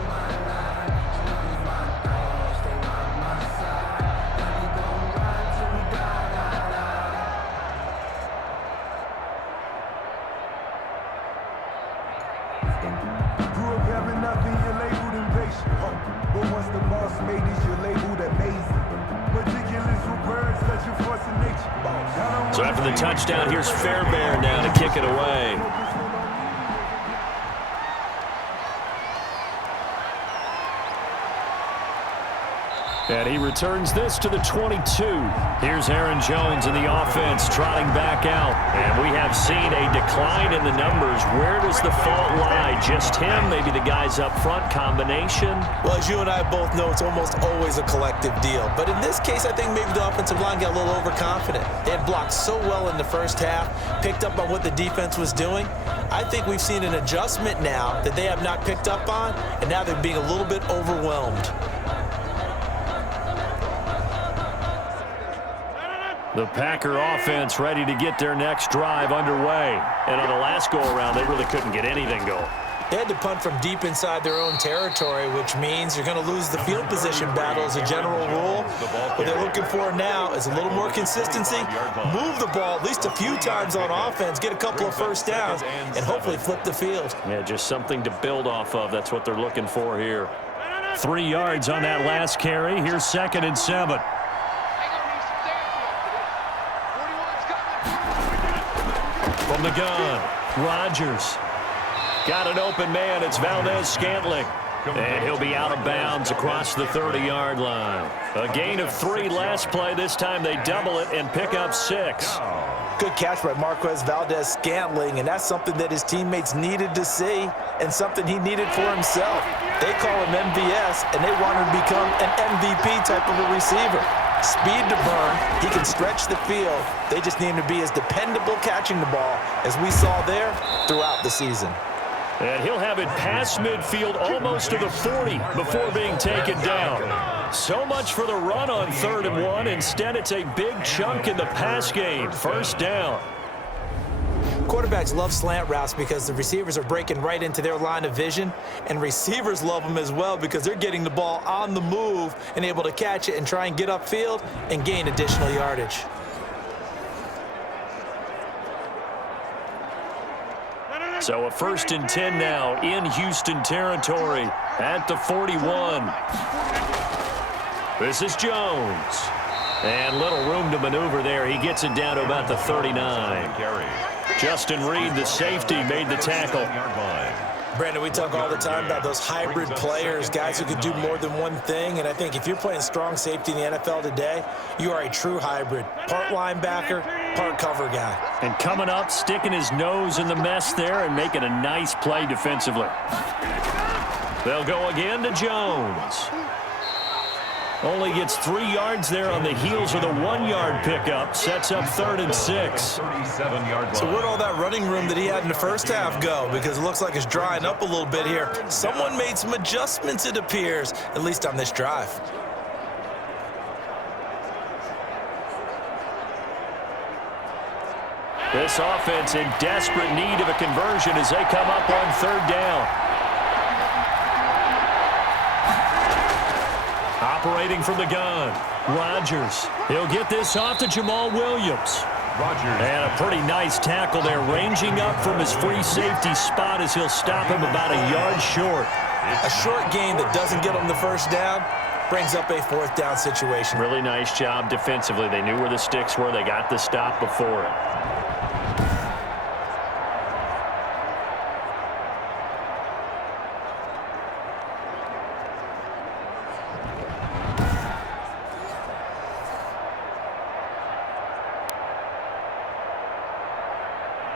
So after the touchdown, here's Fairbairn now to kick it away. And he returns this to the 22. Here's Aaron Jones in the offense trotting back out. And we have seen a decline in the numbers. Where does the fault lie? Just him? Maybe the guys up front? Combination? Well, as you and I both know, it's almost always a collective deal. But in this case, I think maybe the offensive line got a little overconfident. They had blocked so well in the first half, picked up on what the defense was doing. I think we've seen an adjustment now that they have not picked up on, and now they're being a little bit overwhelmed. The Packer offense ready to get their next drive underway. And on the last go-around, they really couldn't get anything going. They had to punt from deep inside their own territory, which means you're going to lose the field position battle as a general rule. What they're looking for now is a little more consistency, move the ball at least a few times on offense, get a couple of first downs, and hopefully flip the field. Yeah, just something to build off of. That's what they're looking for here. 3 yards on that last carry. Here's 2nd and 7. From the gun, Rodgers. Got an open man. It's Valdez-Scantling. And he'll be out of bounds across the 30-yard line. A gain of 3 last play. This time they double it and pick up 6. Good catch by Marquez Valdez-Scantling, and that's something that his teammates needed to see and something he needed for himself. They call him MVS, and they want him to become an MVP type of a receiver. Speed to burn. He can stretch the field. They just need him to be as dependable catching the ball as we saw there throughout the season. And he'll have it past midfield almost to the 40 before being taken down. So much for the run on 3rd and 1. Instead, it's a big chunk in the pass game. First down. Quarterbacks love slant routes because the receivers are breaking right into their line of vision, and receivers love them as well because they're getting the ball on the move and able to catch it and try and get upfield and gain additional yardage. So a 1st and 10 now in Houston territory at the 41. This is Jones. And little room to maneuver there. He gets it down to about the 39. Justin Reed, the safety, made the tackle. Brandon, we talk all the time about those hybrid players, guys who could do more than one thing. And I think if you're playing strong safety in the NFL today, you are a true hybrid. Part linebacker, part cover guy. And coming up, sticking his nose in the mess there and making a nice play defensively. They'll go again to Jones. Only gets 3 yards there on the heels of the 1-yard pickup. Sets up 3rd and 6. So where'd all that running room that he had in the first half go? Because it looks like it's drying up a little bit here. Someone made some adjustments, it appears, at least on this drive. This offense in desperate need of a conversion as they come up on 3rd down. Operating from the gun, Rodgers. He'll get this off to Jamal Williams. Rodgers. And a pretty nice tackle there, ranging up from his free safety spot as he'll stop him about a yard short. A short gain that doesn't get him the first down, brings up a 4th down situation. Really nice job defensively. They knew where the sticks were. They got the stop before it.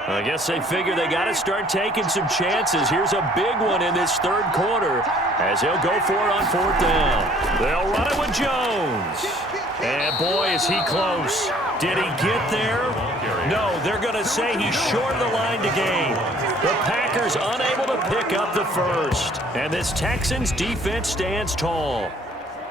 I guess they figure they got to start taking some chances. Here's a big one in this 3rd quarter as they'll go for it on 4th down. They'll run it with Jones. And boy, is he close. Did he get there? No, they're going to say he's short of the line to gain. The Packers unable to pick up the first. And this Texans defense stands tall.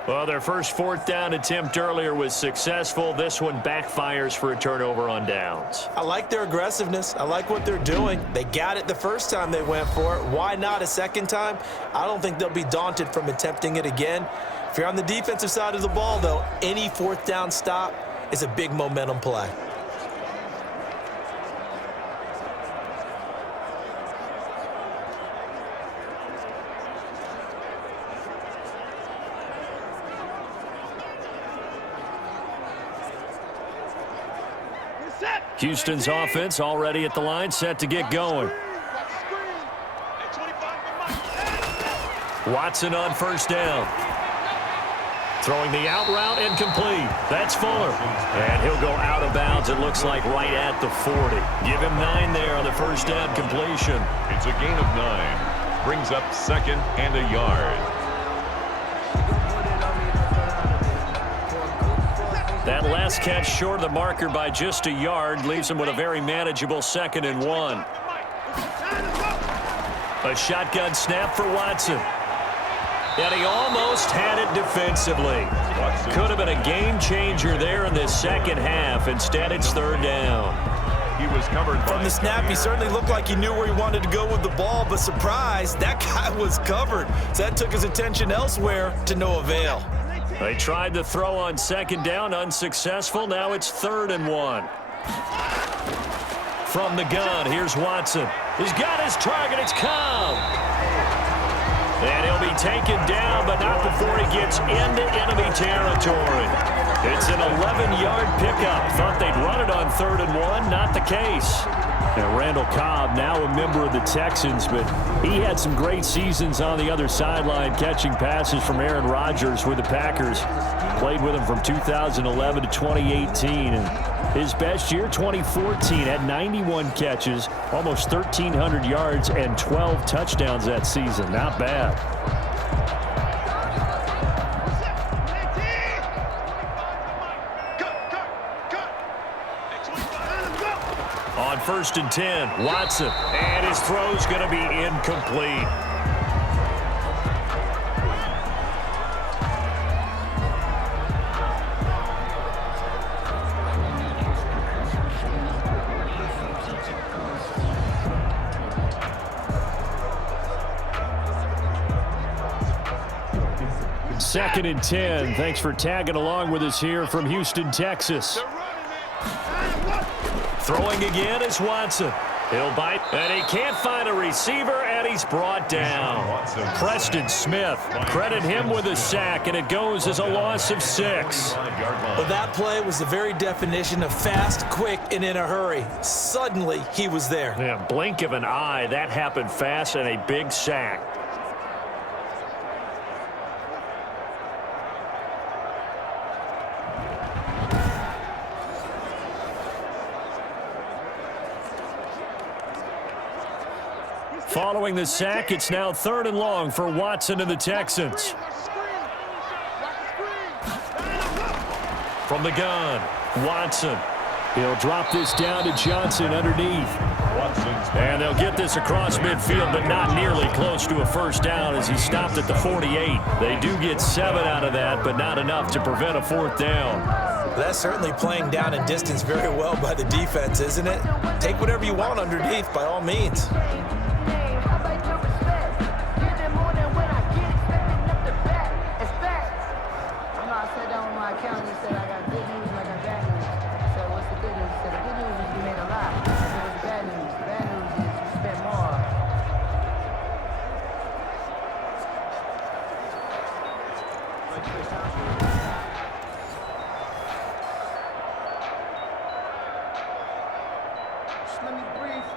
Well, their first 4th down attempt earlier was successful. This one backfires for a turnover on downs. I like their aggressiveness. I like what they're doing. They got it the first time they went for it. Why not a second time? I don't think they'll be daunted from attempting it again. If you're on the defensive side of the ball, though, any 4th down stop is a big momentum play. Houston's offense already at the line, set to get going. Watson on 1st down. Throwing the out route incomplete. That's Fuller. And he'll go out of bounds, it looks like, right at the 40. Give him 9 there on the 1st down completion. It's a gain of 9. Brings up 2nd and a yard. That last catch short of the marker by just a yard leaves him with a very manageable 2nd and 1. A shotgun snap for Watson. And he almost had it defensively. Could have been a game changer there in this 2nd half. Instead, it's 3rd down. He was covered from the snap. He certainly looked like he knew where he wanted to go with the ball, but surprise, that guy was covered. So that took his attention elsewhere to no avail. They tried to throw on 2nd down, unsuccessful. Now it's 3rd and 1. From the gun, here's Watson. He's got his target. It's Cobb. And he'll be taken down, but not before he gets into enemy territory. It's an 11-yard pickup. Thought they'd run it on 3rd and 1. Not the case. And Randall Cobb, now a member of the Texans, but he had some great seasons on the other sideline, catching passes from Aaron Rodgers with the Packers. Played with him from 2011 to 2018. And his best year, 2014, had 91 catches, almost 1,300 yards, and 12 touchdowns that season. Not bad. On 1st and 10, Watson, and his throw's going to be incomplete. Second and 10. Thanks for tagging along with us here from Houston, Texas. Throwing again is Watson. He'll bite, and he can't find a receiver, and he's brought down. Preston Smith, credit him with a sack, and it goes as a loss of 6. Well, that play was the very definition of fast, quick, and in a hurry. Suddenly, he was there. Yeah, blink of an eye, that happened fast, and a big sack. Following the sack, it's now 3rd and long for Watson and the Texans. From the gun, Watson. He'll drop this down to Johnson underneath. And they'll get this across midfield, but not nearly close to a 1st down as he stopped at the 48. They do get 7 out of that, but not enough to prevent a 4th down. That's certainly playing down in distance very well by the defense, isn't it? Take whatever you want underneath, by all means.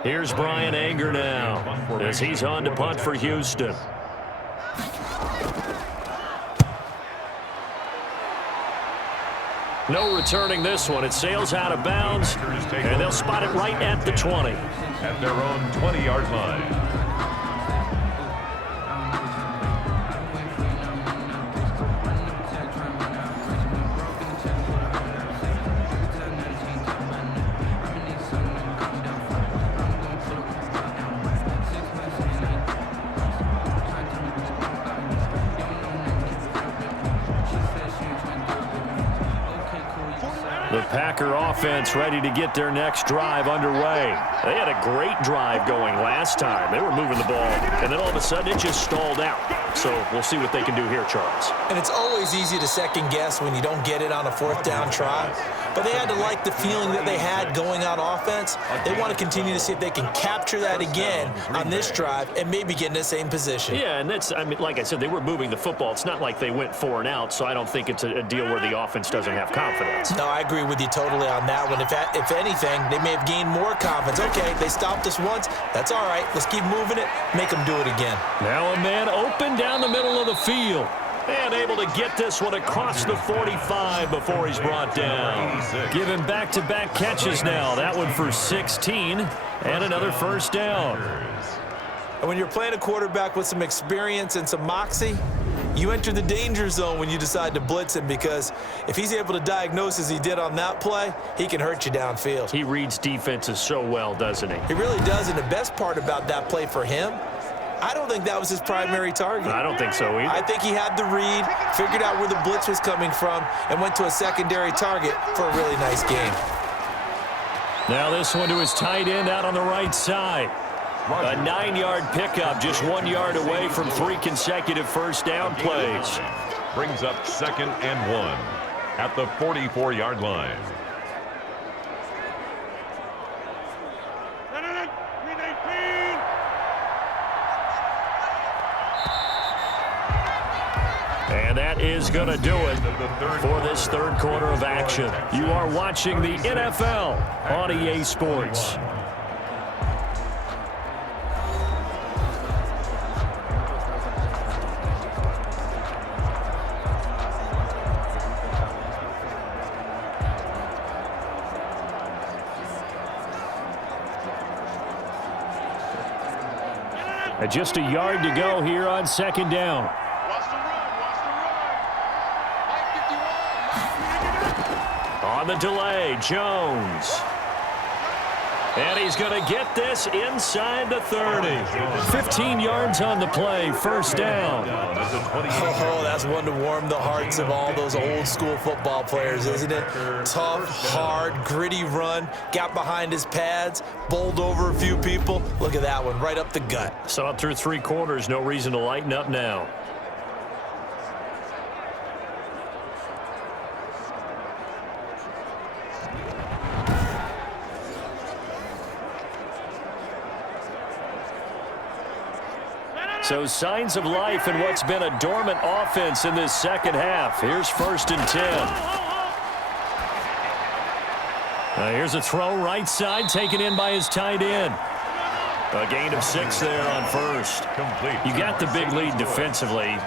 Here's Brian Anger now as he's on to punt for Houston. No returning this one. It sails out of bounds, and they'll spot it right at the 20. At their own 20-yard line. The Packer offense ready to get their next drive underway. They had a great drive going last time. They were moving the ball, and then all of a sudden it just stalled out. So we'll see what they can do here, Charles. And it's always easy to second guess when you don't get it on a fourth down try. But they had to like the feeling that they had going on offense. They want to continue to see if they can capture that again on this drive and maybe get in the same position. Yeah, and that's, I mean, like I said, they were moving the football. It's not like they went 4 and out, so I don't think it's a deal where the offense doesn't have confidence. No, I agree with you totally on that one. If anything, they may have gained more confidence. Okay, they stopped us once. That's all right. Let's keep moving it. Make them do it again. Now a man open down the middle of the field. And able to get this one across the 45 before he's brought down. Giving back-to-back catches now. That one for 16 and another first down. And when you're playing a quarterback with some experience and some moxie, you enter the danger zone when you decide to blitz him, because if he's able to diagnose as he did on that play, he can hurt you downfield. He reads defenses so well, doesn't he? He really does, and the best part about that play for him, I don't think that was his primary target. I don't think so either. I think he had the read, figured out where the blitz was coming from, and went to a secondary target for a really nice game. Now this one to his tight end out on the right side. A 9-yard pickup, just 1 yard away from 3 consecutive first down plays. Brings up 2nd and 1 at the 44-yard line. And that is going to do it for this third quarter of action. You are watching the NFL on EA Sports. Just a yard to go here on 2nd down. On the delay, Jones. And he's going to get this inside the 30. 15 yards on the play, first down. Oh, that's one to warm the hearts of all those old school football players, isn't it? Tough, hard, gritty run, got behind his pads, bowled over a few people. Look at that one, right up the gut. Saw it through 3 quarters, no reason to lighten up now. So signs of life in what's been a dormant offense in this second half. Here's 1st and 10. Here's a throw right side, taken in by his tight end. A gain of 6 there on first. You got the big lead defensively.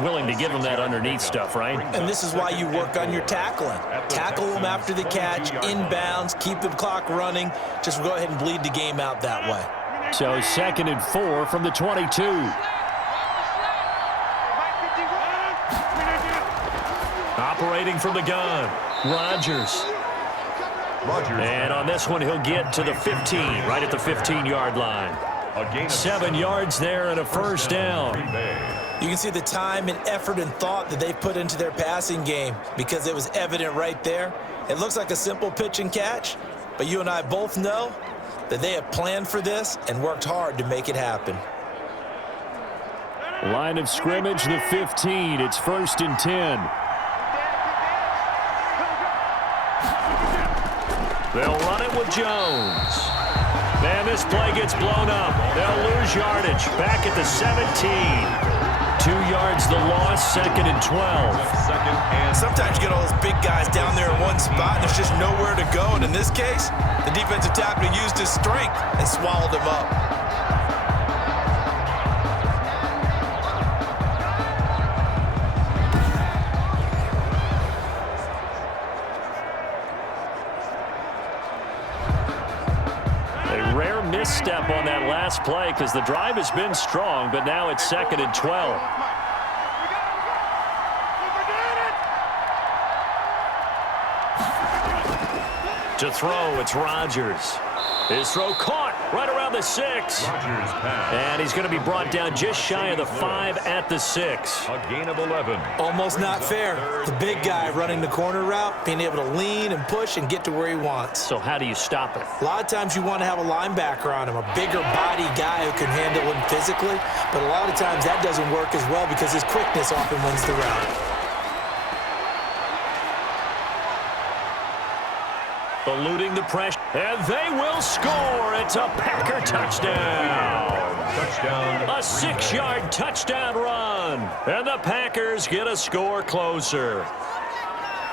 Willing to give him that underneath stuff, right? And this is why you work on your tackling. Tackle them after the catch, inbounds, keep the clock running. Just go ahead and bleed the game out that way. So 2nd and 4 from the 22. Operating from the gun, Rodgers. And on this one, he'll get to the 15, right at the 15-yard line. 7 yards there and a first down. You can see the time and effort and thought that they've put into their passing game, because it was evident right there. It looks like a simple pitch and catch, but you and I both know that they have planned for this and worked hard to make it happen. Line of scrimmage, the 15. It's 1st and 10. They'll run it with Jones. Man, this play gets blown up. They'll lose yardage. Back at the 17. 2 yards the loss, 2nd and 12. Sometimes you get all those big guys down there in one spot, and there's just nowhere to go. And in this case, the defensive tackle used his strength and swallowed him up. A rare misstep on that last play because the drive has been strong, but now it's 2nd and 12. To throw, it's Rodgers. His throw caught right around the 6. And he's going to be brought down just shy of the 5 at the 6. A gain of 11. Almost not fair. The big guy running the corner route, being able to lean and push and get to where he wants. So how do you stop it? A lot of times you want to have a linebacker on him, a bigger body guy who can handle him physically. But a lot of times that doesn't work as well because his quickness often wins the route. Eluding the pressure, and they will score. It's a Packer touchdown. A 6-yard touchdown run, and the Packers get a score closer.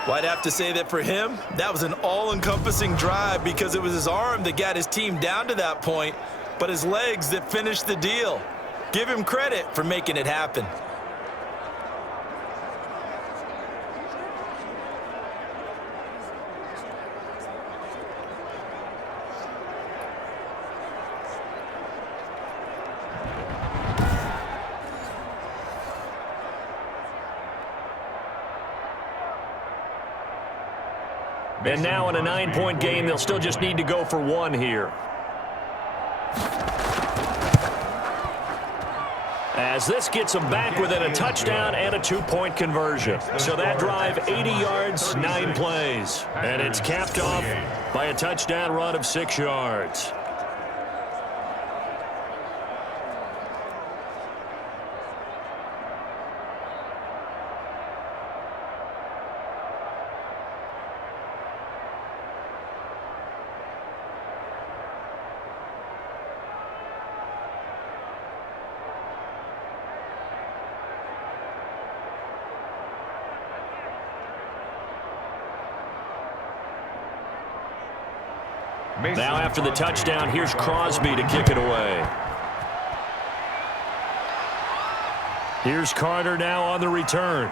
Well, I'd have to say that for him, that was an all-encompassing drive because it was his arm that got his team down to that point, but his legs that finished the deal. Give him credit for making it happen. And now in a 9-point game, they'll still just need to go for 1 here. As this gets them back within a touchdown and a 2-point conversion. So that drive, 80 yards, 9 plays. And it's capped off by a touchdown run of 6 yards. Now after the touchdown, here's Crosby to kick it away. Here's Carter now on the return.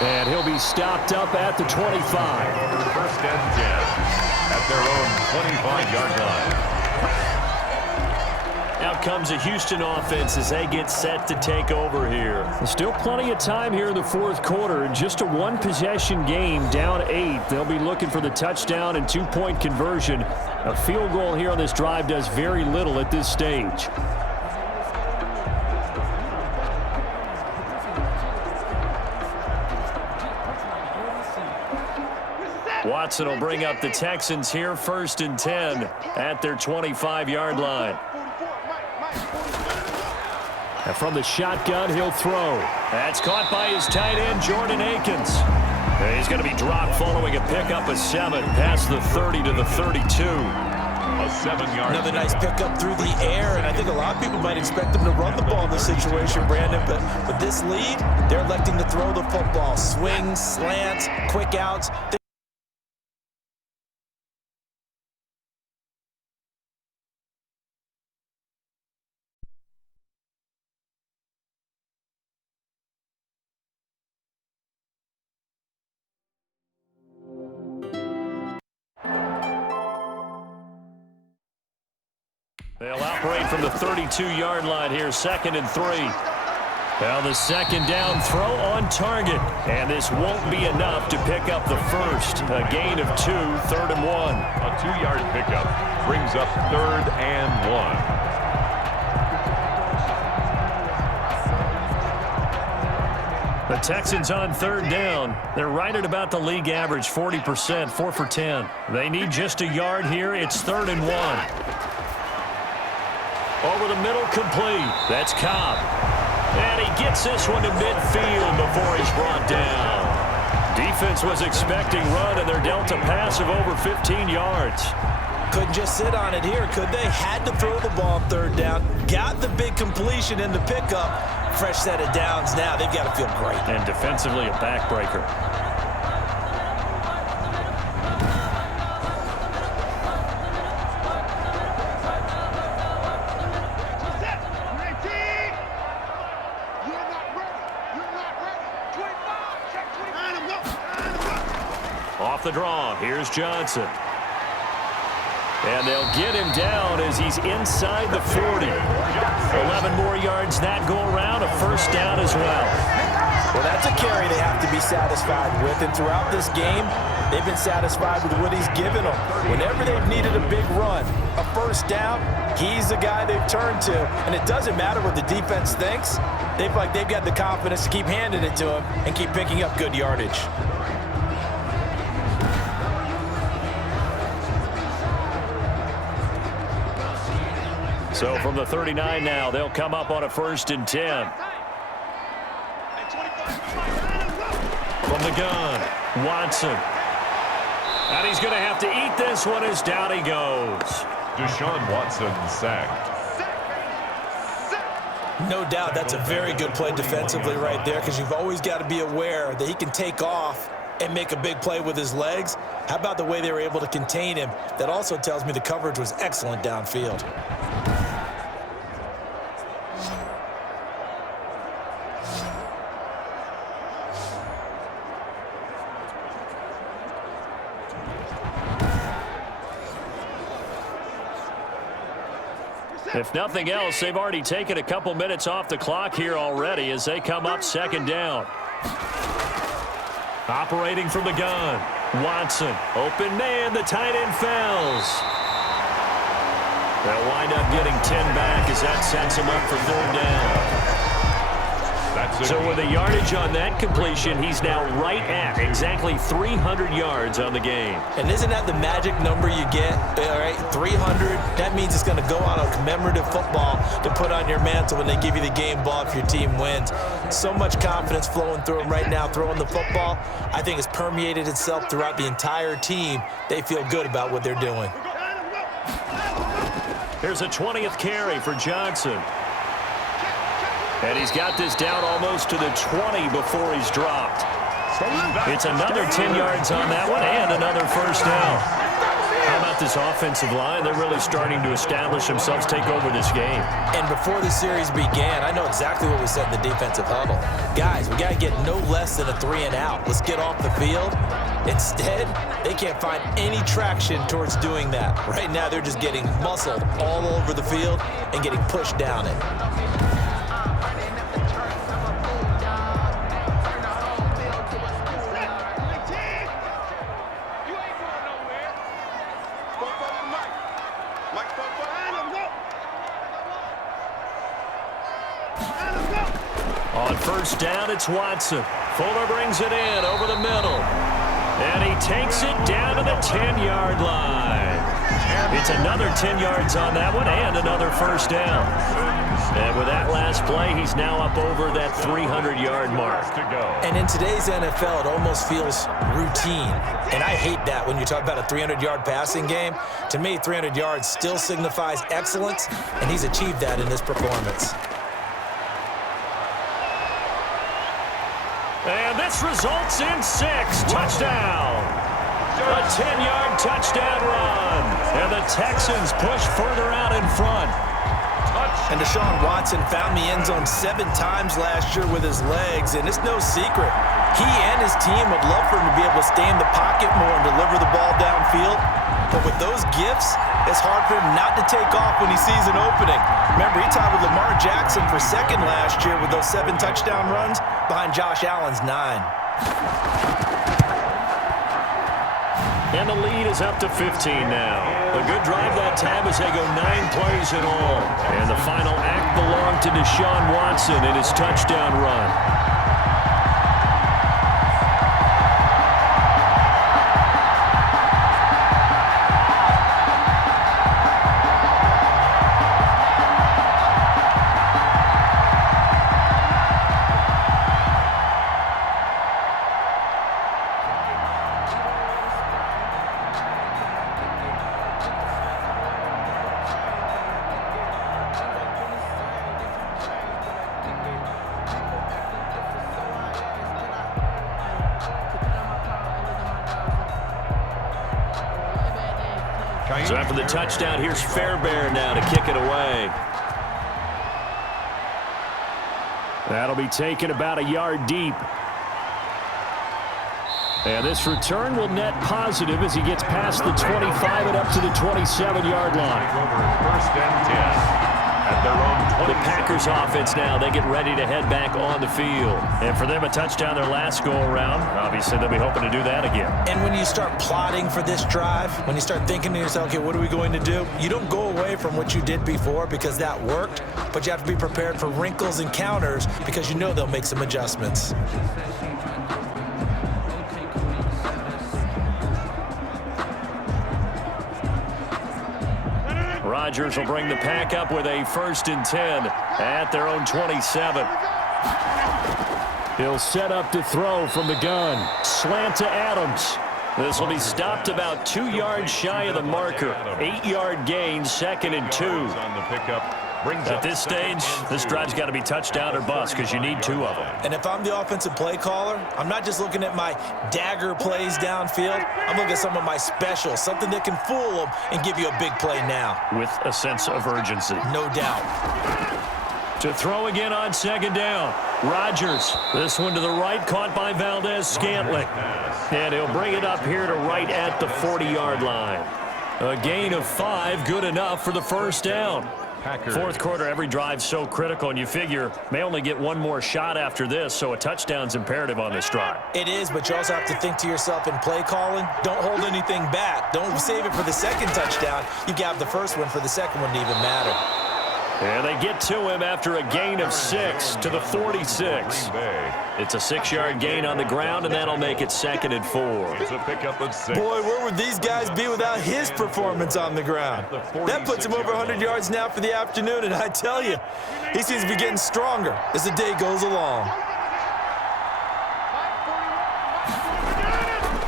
And he'll be stopped up at the 25. 1st and 10 at their own 25-yard line. Out comes a Houston offense as they get set to take over here. There's still plenty of time here in the 4th quarter. Just a 1-possession game, down 8. They'll be looking for the touchdown and 2-point conversion. A field goal here on this drive does very little at this stage. Watson will bring up the Texans here, 1st and 10 at their 25-yard line. And from the shotgun, he'll throw. That's caught by his tight end, Jordan Akins. And he's going to be dropped following a pickup of 7 past the 30 to the 32. A 7-yard. Another nice pickup through the air, and I think a lot of people might expect them to run the ball in this situation, Brandon, but with this lead, they're electing to throw the football. Swings, slants, quick outs. They'll operate from the 32-yard line here, 2nd and 3. Well, the 2nd down throw on target. And this won't be enough to pick up the first. A gain of 2, 3rd and 1. A 2-yard pickup brings up 3rd and 1. The Texans on 3rd down. They're right at about the league average, 40%, 4 for 10. They need just a yard here. It's 3rd and 1. Over the middle, complete. That's Cobb. And he gets this one to midfield before he's brought down. Defense was expecting run, and they're dealt a pass of over 15 yards. Couldn't just sit on it here, could they? Had to throw the ball on 3rd down. Got the big completion in the pickup. fresh set of downs now. They've got to feel great. And defensively, a backbreaker. Off the draw, here's Johnson. And they'll get him down as he's inside the 40. 11 more yards that go around, a first down as well. Well, that's a carry they have to be satisfied with. And throughout this game, they've been satisfied with what he's given them. Whenever they've needed a big run, a first down, he's the guy they've turned to. And it doesn't matter what the defense thinks. They've got the confidence to keep handing it to him and keep picking up good yardage. So from the 39 now, they'll come up on a 1st and 10. From the gun, Watson. And he's going to have to eat this one as down he goes. Deshaun Watson sacked. No doubt that's a very good play defensively right there, because you've always got to be aware that he can take off and make a big play with his legs. How about the way they were able to contain him? That also tells me the coverage was excellent downfield. If nothing else, they've already taken a couple minutes off the clock here already as they come up 2nd down. Operating from the gun, Watson. Open man, the tight end falls. They'll wind up getting 10 back as that sets them up for 3rd down. So with the yardage on that completion, he's now right at exactly 300 yards on the game. And isn't that the magic number you get? All right, 300. That means it's going to go on a commemorative football to put on your mantle when they give you the game ball if your team wins. So much confidence flowing through him right now, throwing the football. I think it's permeated itself throughout the entire team. They feel good about what they're doing. Here's a 20th carry for Johnson. And he's got this down almost to the 20 before he's dropped. It's another 10 yards on that one and another first down. How about this offensive line? They're really starting to establish themselves, take over this game. And before the series began, I know exactly what we said in the defensive huddle. Guys, we got to get no less than a 3-and-out. Let's get off the field. Instead, they can't find any traction towards doing that. Right now, they're just getting muscled all over the field and getting pushed down it. On 1st down, it's Watson. Fuller brings it in over the middle. And he takes it down to the 10-yard line. It's another 10 yards on that one and another first down. And with that last play, he's now up over that 300-yard mark. And in today's NFL, it almost feels routine. And I hate that when you talk about a 300-yard passing game. To me, 300 yards still signifies excellence, and he's achieved that in this performance. And this results in 6. Touchdown. A 10-yard touchdown run. And the Texans push further out in front. And Deshaun Watson found the end zone 7 times last year with his legs, and it's no secret. He and his team would love for him to be able to stay in the pocket more and deliver the ball downfield. But with those gifts, it's hard for him not to take off when he sees an opening. Remember, he tied with Lamar Jackson for 2nd last year with those 7 touchdown runs behind Josh Allen's 9. And the lead is up to 15 now. A good drive that time as they go 9 plays in all. And the final act belonged to Deshaun Watson in his touchdown run. So after the touchdown, here's Fairbairn now to kick it away. That'll be taken about a yard deep. And this return will net positive as he gets past the 25 and up to the 27-yard line. First and 10. At their own 27. The Packers offense now, they get ready to head back on the field. And for them, a touchdown their last go-around. Obviously, they'll be hoping to do that again. And when you start plotting for this drive, when you start thinking to yourself, okay, what are we going to do? You don't go away from what you did before because that worked, but you have to be prepared for wrinkles and counters because you know they'll make some adjustments. Rodgers will bring the pack up with a 1st and 10 at their own 27. He'll set up to throw from the gun. Slant to Adams. This will be stopped about 2 yards shy of the marker. 8-yard gain, 2nd and 2. On the pickup. At this stage, this drive's got to be touchdown or bust because you need 2 of them. And if I'm the offensive play caller, I'm not just looking at my dagger plays downfield. I'm looking at some of my specials, something that can fool them and give you a big play now. With a sense of urgency. No doubt. To throw again on 2nd down. Rodgers. This one to the right, caught by Valdez-Scantling. And he'll bring it up here to right at the 40-yard line. A gain of 5, good enough for the 1st down. Packers. 4th quarter, every drive's so critical, and you figure may only get one more shot after this, so a touchdown's imperative on this drive. It is, but you also have to think to yourself in play calling, don't hold anything back. Don't save it for the 2nd touchdown. You have the 1st one for the 2nd one to even matter. And they get to him after a gain of 6 to the 46. It's a 6-yard gain on the ground, and that'll make it 2nd and 4. It's a pickup of 6. Boy, where would these guys be without his performance on the ground? That puts him over 100 yards now for the afternoon, and I tell you, he seems to be getting stronger as the day goes along.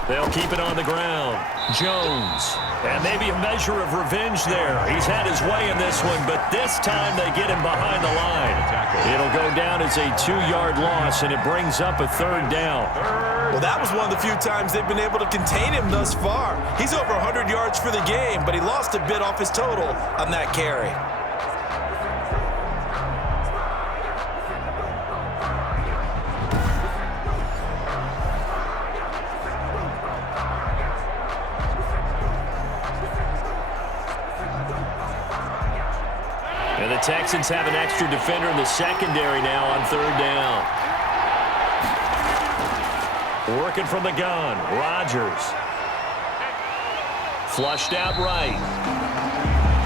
They'll keep it on the ground. Jones. And maybe a measure of revenge there. He's had his way in this one, but this time they get him behind the line. It'll go down as a 2-yard loss, and it brings up a 3rd down. Well, that was one of the few times they've been able to contain him thus far. He's over 100 yards for the game, but he lost a bit off his total on that carry. And the Texans have an extra defender in the secondary now on 3rd down. Working from the gun, Rodgers. Flushed out right.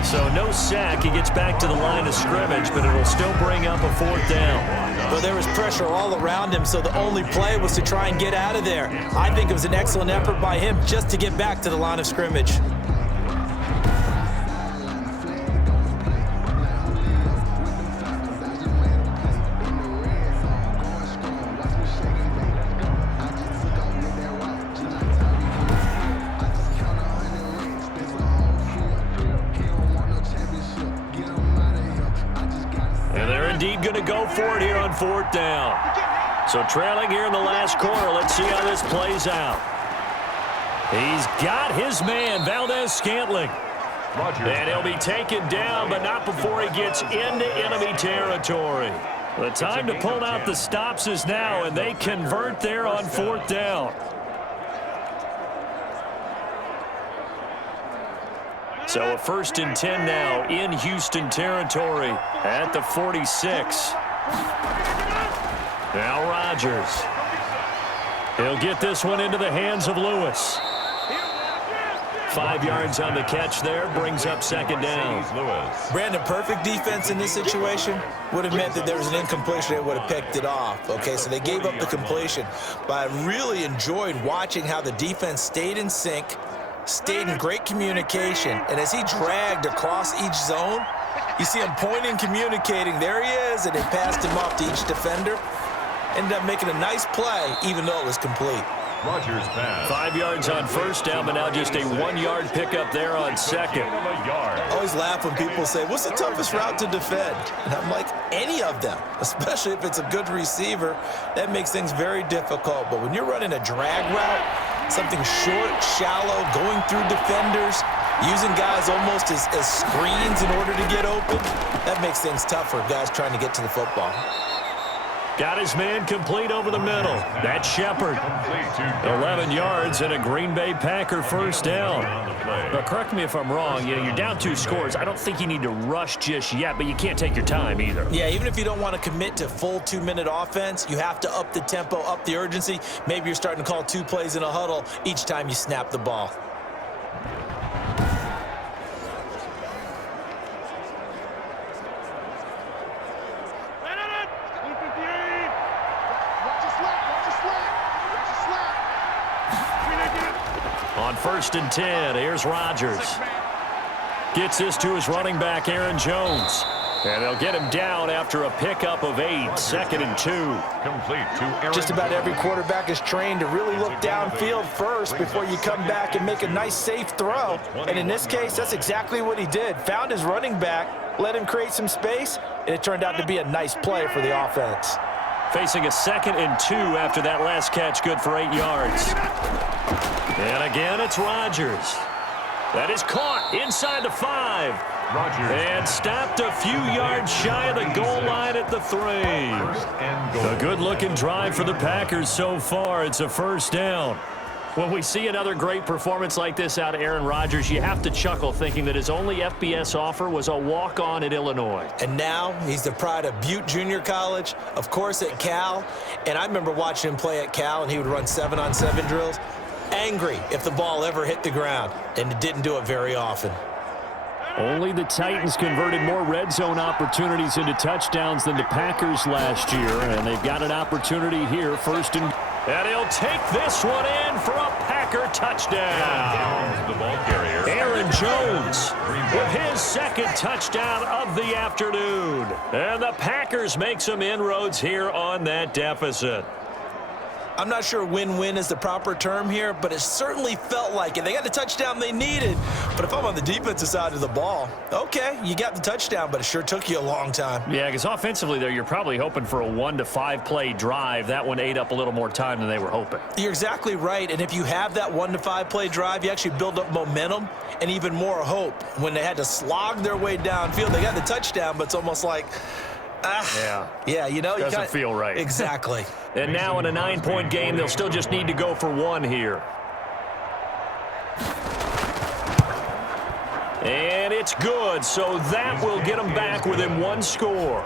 So no sack. He gets back to the line of scrimmage, but it'll still bring up a 4th down. Well, there was pressure all around him, so the only play was to try and get out of there. I think it was an excellent effort by him just to get back to the line of scrimmage. Indeed going to go for it here on 4th down. So trailing here in the last quarter. Let's see how this plays out. He's got his man, Valdez-Scantling. And he'll be taken down, but not before he gets into enemy territory. The time to pull out the stops is now, and they convert there on 4th down. So a 1st and 10 now in Houston territory at the 46. Now Rodgers. He'll get this one into the hands of Lewis. 5 yards on the catch there, brings up 2nd down. Brandon, perfect defense in this situation would have meant that there was an incompletion. They would have picked it off. Okay, so they gave up the completion. But I really enjoyed watching how the defense stayed in sync, stayed in great communication, and as he dragged across each zone, you see him pointing, communicating. There he is, and they passed him off to each defender. Ended up making a nice play, even though it was complete. Rodgers pass. 5 yards on 1st down, but now just a 1-yard pickup there on 2nd. I always laugh when people say, what's the toughest route to defend? And I'm like, any of them, especially if it's a good receiver. That makes things very difficult. But when you're running a drag route, something short, shallow, going through defenders, using guys almost as screens in order to get open. That makes things tough for guys trying to get to the football. Got his man complete over the middle. That's Shepard. 11 yards and a Green Bay Packer first down. Now, correct me if I'm wrong. You're down 2 scores. I don't think you need to rush just yet, but you can't take your time either. Yeah, even if you don't want to commit to full 2-minute offense, you have to up the tempo, up the urgency. Maybe you're starting to call 2 plays in a huddle each time you snap the ball. On 1st and 10, here's Rodgers. Gets this to his running back, Aaron Jones. And they'll get him down after a pickup of 8, 2nd and 2. Complete to Aaron. Just about every quarterback is trained to really look downfield first before you come back and make a nice, safe throw. And in this case, that's exactly what he did. Found his running back, let him create some space, and it turned out to be a nice play for the offense. Facing a 2nd and 2 after that last catch, good for 8 yards. And again, it's Rodgers. That is caught inside the 5. Rodgers. And stopped a few yards shy of the goal line at the 3. A good-looking drive for the Packers so far. It's a first down. When we see another great performance like this out of Aaron Rodgers, you have to chuckle thinking that his only FBS offer was a walk-on at Illinois. And now he's the pride of Butte Junior College, of course at Cal. And I remember watching him play at Cal, and he would run 7-on-7 drills. Angry if the ball ever hit the ground, and it didn't do it very often. Only the Titans converted more red zone opportunities into touchdowns than the Packers last year, and they've got an opportunity here, 1st and... And he'll take this one in for a Packer touchdown. The ball carrier. Aaron Jones with his 2nd touchdown of the afternoon. And the Packers make some inroads here on that deficit. I'm not sure win-win is the proper term here, but it certainly felt like it. They got the touchdown they needed, but if I'm on the defensive side of the ball, okay, you got the touchdown, but it sure took you a long time. Yeah, because offensively there, you're probably hoping for a 1 to 5 play drive. That one ate up a little more time than they were hoping. You're exactly right, and if you have that 1 to 5 play drive, you actually build up momentum and even more hope. When they had to slog their way downfield, they got the touchdown, but it's almost like... Yeah, you know. Doesn't feel right. Exactly. And now in a 9-point game, they'll still just need to go for 1 here. And it's good, so that will get them back within 1 score.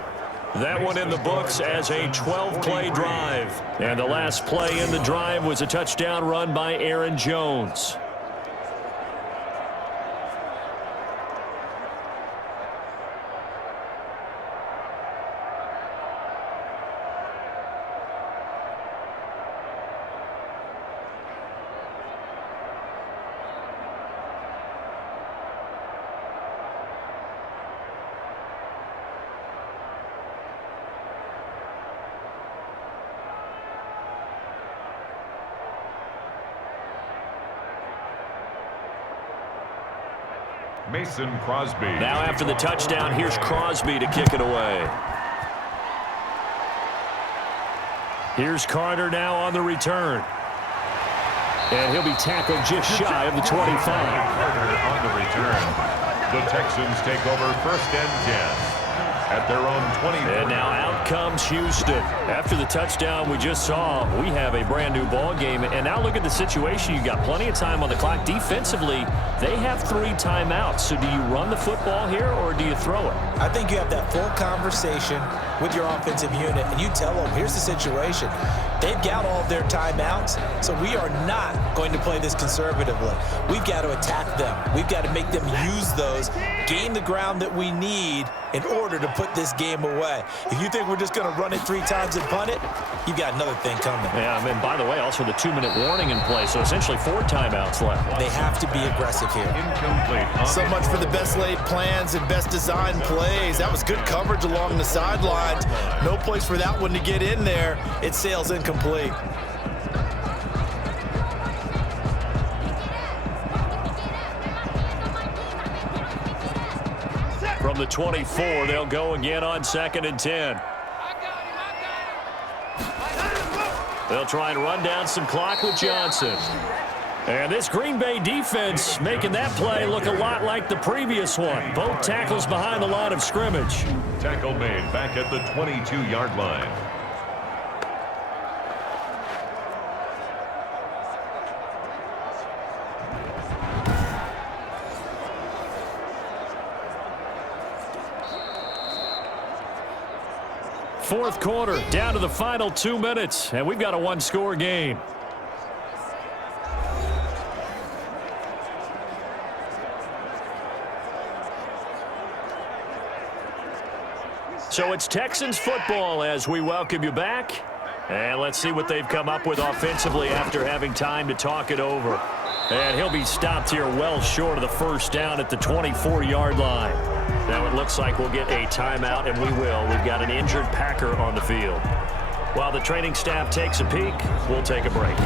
That one in the books as a 12-play drive. And the last play in the drive was a touchdown run by Aaron Jones. Mason Crosby. Now after the touchdown, here's Crosby to kick it away. Here's Carter now on the return. And he'll be tackled just shy of the 25. Carter on the return. The Texans take over 1st and 10 at their own 20. And now out comes Houston. After the touchdown we just saw, we have a brand new ball game. And now look at the situation. You've got plenty of time on the clock. Defensively, they have 3 timeouts. So do you run the football here or do you throw it? I think you have that full conversation with your offensive unit, and you tell them, here's the situation. They've got all of their timeouts, so we are not going to play this conservatively. We've got to attack them. We've got to make them use those, gain the ground that we need in order to put this game away. If you think we're just going to run it 3 times and punt it, you've got another thing coming. Yeah, and by the way, also the 2-minute warning in play, so essentially 4 timeouts left. They have to be aggressive here. Incomplete. So much for the best laid plans and best designed plays. That was good coverage along the sidelines. No place for that one to get in there. It sails incomplete. From the 24, they'll go again on 2nd and 10. They'll try and run down some clock with Johnson. And this Green Bay defense making that play look a lot like the previous one. Both tackles behind the line of scrimmage. Tackle made back at the 22-yard line. Fourth quarter, down to the final 2 minutes, and we've got a one-score game. So it's Texans football as we welcome you back. And let's see what they've come up with offensively after having time to talk it over. And he'll be stopped here well short of the first down at the 24-yard line. Now it looks like we'll get a timeout, and we will. We've got an injured Packer on the field. While the training staff takes a peek, we'll take a break.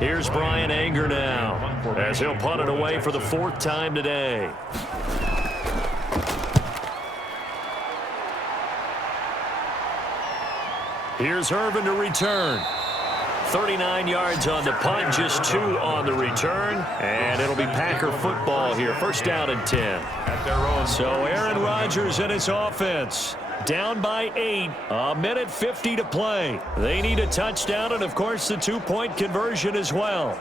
Here's Brian Anger now, as he'll punt it away for the fourth time today. Here's Irvin to return. 39 yards on the punt, just 2 on the return, and it'll be Packer football here. First down and 10. So Aaron Rodgers and his offense down by 8, a minute 50 to play. They need a touchdown and, of course, the 2-point conversion as well.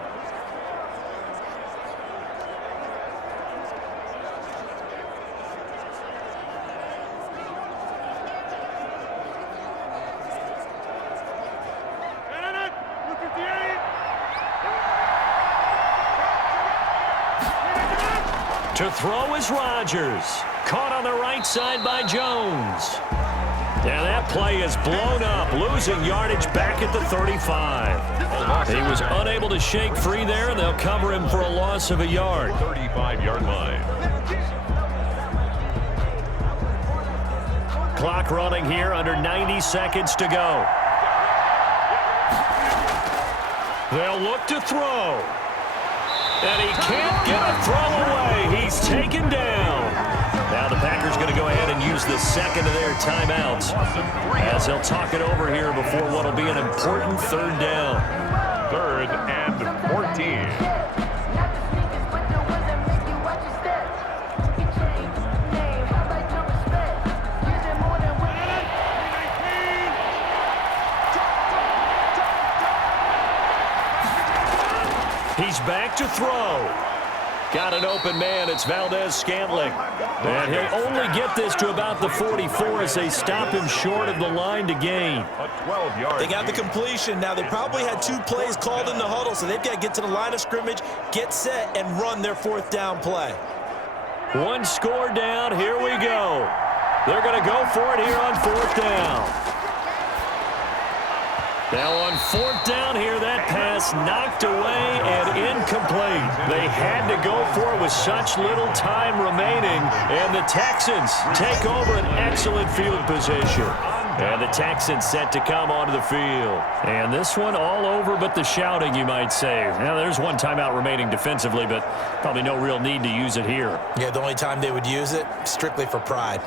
To throw is Rodgers. Caught on the right side by Jones. And that play is blown up, losing yardage back at the 35. He was unable to shake free there, and they'll cover him for a loss of a yard. 35-yard line. Clock running here, under 90 seconds to go. They'll look to throw. And he can't get a throw away. He's taken down. Now the Packers going to go ahead and use the second of their timeouts as they'll talk it over here before what will be an important third down. 3rd and 14. He's back to throw. Got an open man. It's Valdez-Scantling. And he'll only get this to about the 44 as they stop him short of the line to gain. A 12-yard. They got the completion. Now, they probably had 2 plays called in the huddle, so they've got to get to the line of scrimmage, get set, and run their 4th down play. 1 score down. Here we go. They're going to go for it here on 4th down. Now on 4th down here, that pass knocked away and incomplete. They had to go for it with such little time remaining, and the Texans take over an excellent field position. And the Texans set to come onto the field. And this one all over but the shouting, you might say. Now, there's 1 timeout remaining defensively, but probably no real need to use it here. Yeah, the only time they would use it, strictly for pride.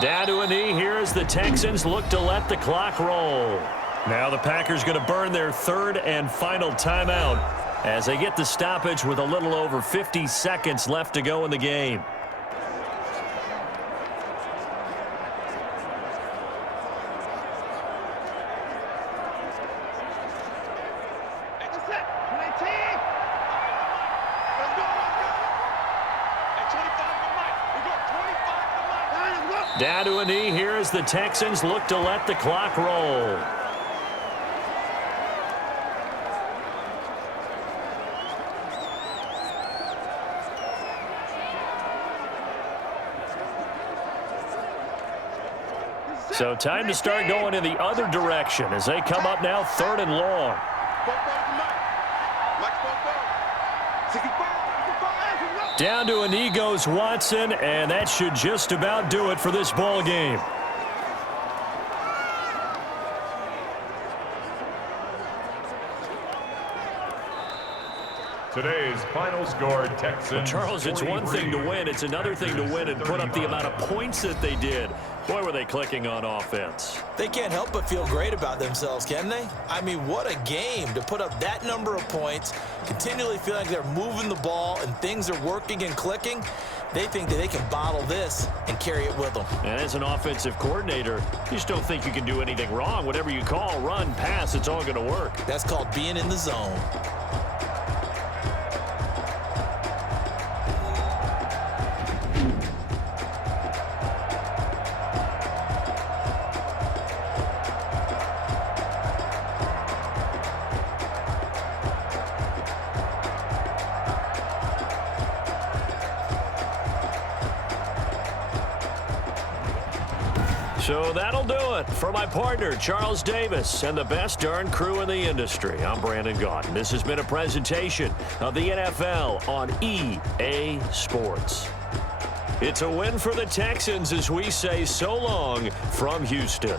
Down to a knee here as the Texans look to let the clock roll. Now the Packers going to burn their 3rd and final timeout as they get the stoppage with a little over 50 seconds left to go in the game. Down to a knee here as the Texans look to let the clock roll. So time to start going in the other direction as they come up now 3rd and long. Down to a knee goes Watson, and that should just about do it for this ball game. Today's final score, Texans. Charles, it's one thing to win. It's another thing to win and put up the amount of points that they did. Boy, were they clicking on offense. They can't help but feel great about themselves, can they? I mean, what a game to put up that number of points, continually feeling like they're moving the ball and things are working and clicking. They think that they can bottle this and carry it with them. And as an offensive coordinator, you just don't think you can do anything wrong. Whatever you call, run, pass, it's all going to work. That's called being in the zone. So that'll do it for my partner, Charles Davis, and the best darn crew in the industry. I'm Brandon Gaudin. This has been a presentation of the NFL on EA Sports. It's a win for the Texans as we say so long from Houston.